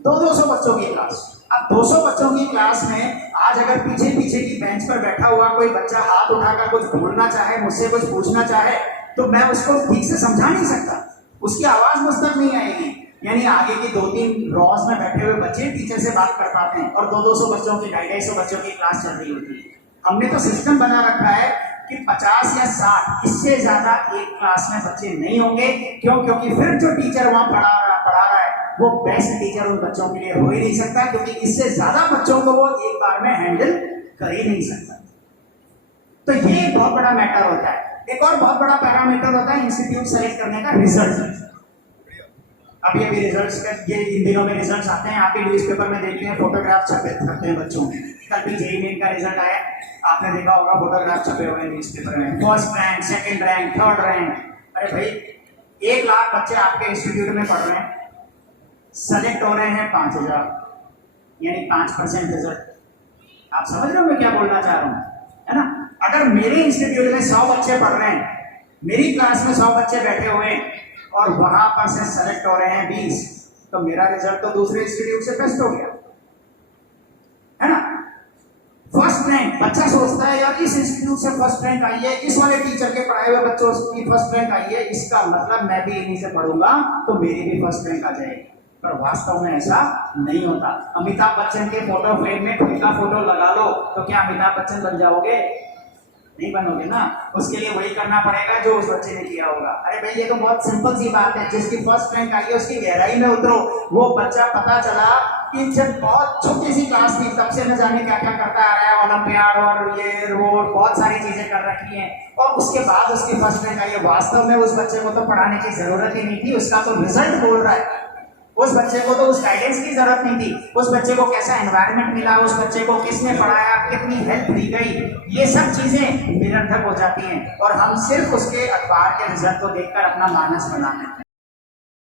200 बच्चों की क्लास। अब 200 बच्चों की क्लास में आज अगर पीछे की बेंच पर बैठा हुआ कोई बच्चा हाथ उठाकर कुछ बोलना चाहे, मुझसे कुछ पूछना चाहे, तो मैं उसको ठीक से समझा नहीं सकता, उसकी आवाज मुझ तक नहीं आएगी। यानी आगे की 2-3 रॉज में बैठे हुए बच्चे टीचर से बात कर पाते हैं और 200 बच्चों की 250 बच्चों की क्लास चल रही होती है। हमने तो सिस्टम बना रखा है कि 50 या 60 इससे ज्यादा एक क्लास में बच्चे नहीं होंगे। क्यों? क्योंकि फिर जो टीचर वहां पढ़ा रहा है वो बेस्ट टीचर उन बच्चों के लिए हो ही नहीं सकता, क्योंकि इससे ज्यादा बच्चों को वो एक बार में हैंडल कर ही नहीं सकता। तो ये बहुत बड़ा मैटर होता है। एक और बहुत बड़ा पैरामीटर होता है इंस्टीट्यूट सेलेक्ट करने का रिजल्ट। अभी रिजल्ट्स का ये इन दिनों में रिजल्ट्स आते हैं, आप भी न्यूज़पेपर में देखते हैं, फोटोग्राफ छपे करते हैं बच्चों में। कल भी जेईई मेन का रिजल्ट आया, आपने देखा होगा, फोटोग्राफ छपे हुए न्यूज़पेपर में, first rank, second rank, third rank. अरे भाई 1 लाख बच्चे आपके इंस्टीट्यूट में पढ़ रहे हैं, सेलेक्ट हो रहे हैं 5000, यानी 5% रिजल्ट। आप समझ रहे हो मैं क्या बोलना चाह रहा हूँ, है ना? अगर मेरे इंस्टीट्यूट में 100 बच्चे पढ़ रहे हैं, मेरी क्लास में 100 बच्चे बैठे हुए हैं और वहां पर से सेलेक्ट हो रहे हैं 20, तो मेरा रिजल्ट तो दूसरे इंस्टीट्यूट से बेस्ट हो गया, है ना? फर्स्ट रैंक, बच्चा सोचता है यार इस इंस्टीट्यूट से फर्स्ट रैंक आई है, इस वाले टीचर के पढ़ाए हुए बच्चों की फर्स्ट रैंक आई है, इसका मतलब मैं भी इन्हीं से पढ़ूंगा तो मेरी भी फर्स्ट रैंक आ जाएगी। पर वास्तव में ऐसा नहीं होता। अमिताभ बच्चन के फोटो फ्रेम में खुद का फोटो लगा लो तो क्या अमिताभ बच्चन बन जाओगे? नहीं बनोगे ना। उसके लिए वही करना पड़ेगा जो उस बच्चे ने किया होगा। अरे भाई ये तो बहुत सिंपल सी बात है, जिसकी फर्स्ट रैंक आई है उसकी गहराई में उतरो। वो बच्चा पता चला कि जब बहुत छोटी सी क्लास थी तब से न जाने क्या क्या करता आ रहा है, ओलंपियाड और ये वो बहुत सारी चीजें कर रखी हैं, और उसके बाद उसकी फर्स्ट रैंक आई है। वास्तव में उस बच्चे को तो पढ़ाने की जरूरत ही नहीं थी, उसका तो रिजल्ट बोल रहा है। उस बच्चे को तो उस गाइडेंस की जरूरत नहीं थी, उस बच्चे को कैसा एनवायरनमेंट मिला, उस बच्चे को किसने पढ़ाया, कितनी हेल्प दी गई, ये सब चीजें निरर्थक हो जाती हैं और हम सिर्फ उसके अखबार के रिजल्ट को देखकर अपना मानस बना लेते हैं।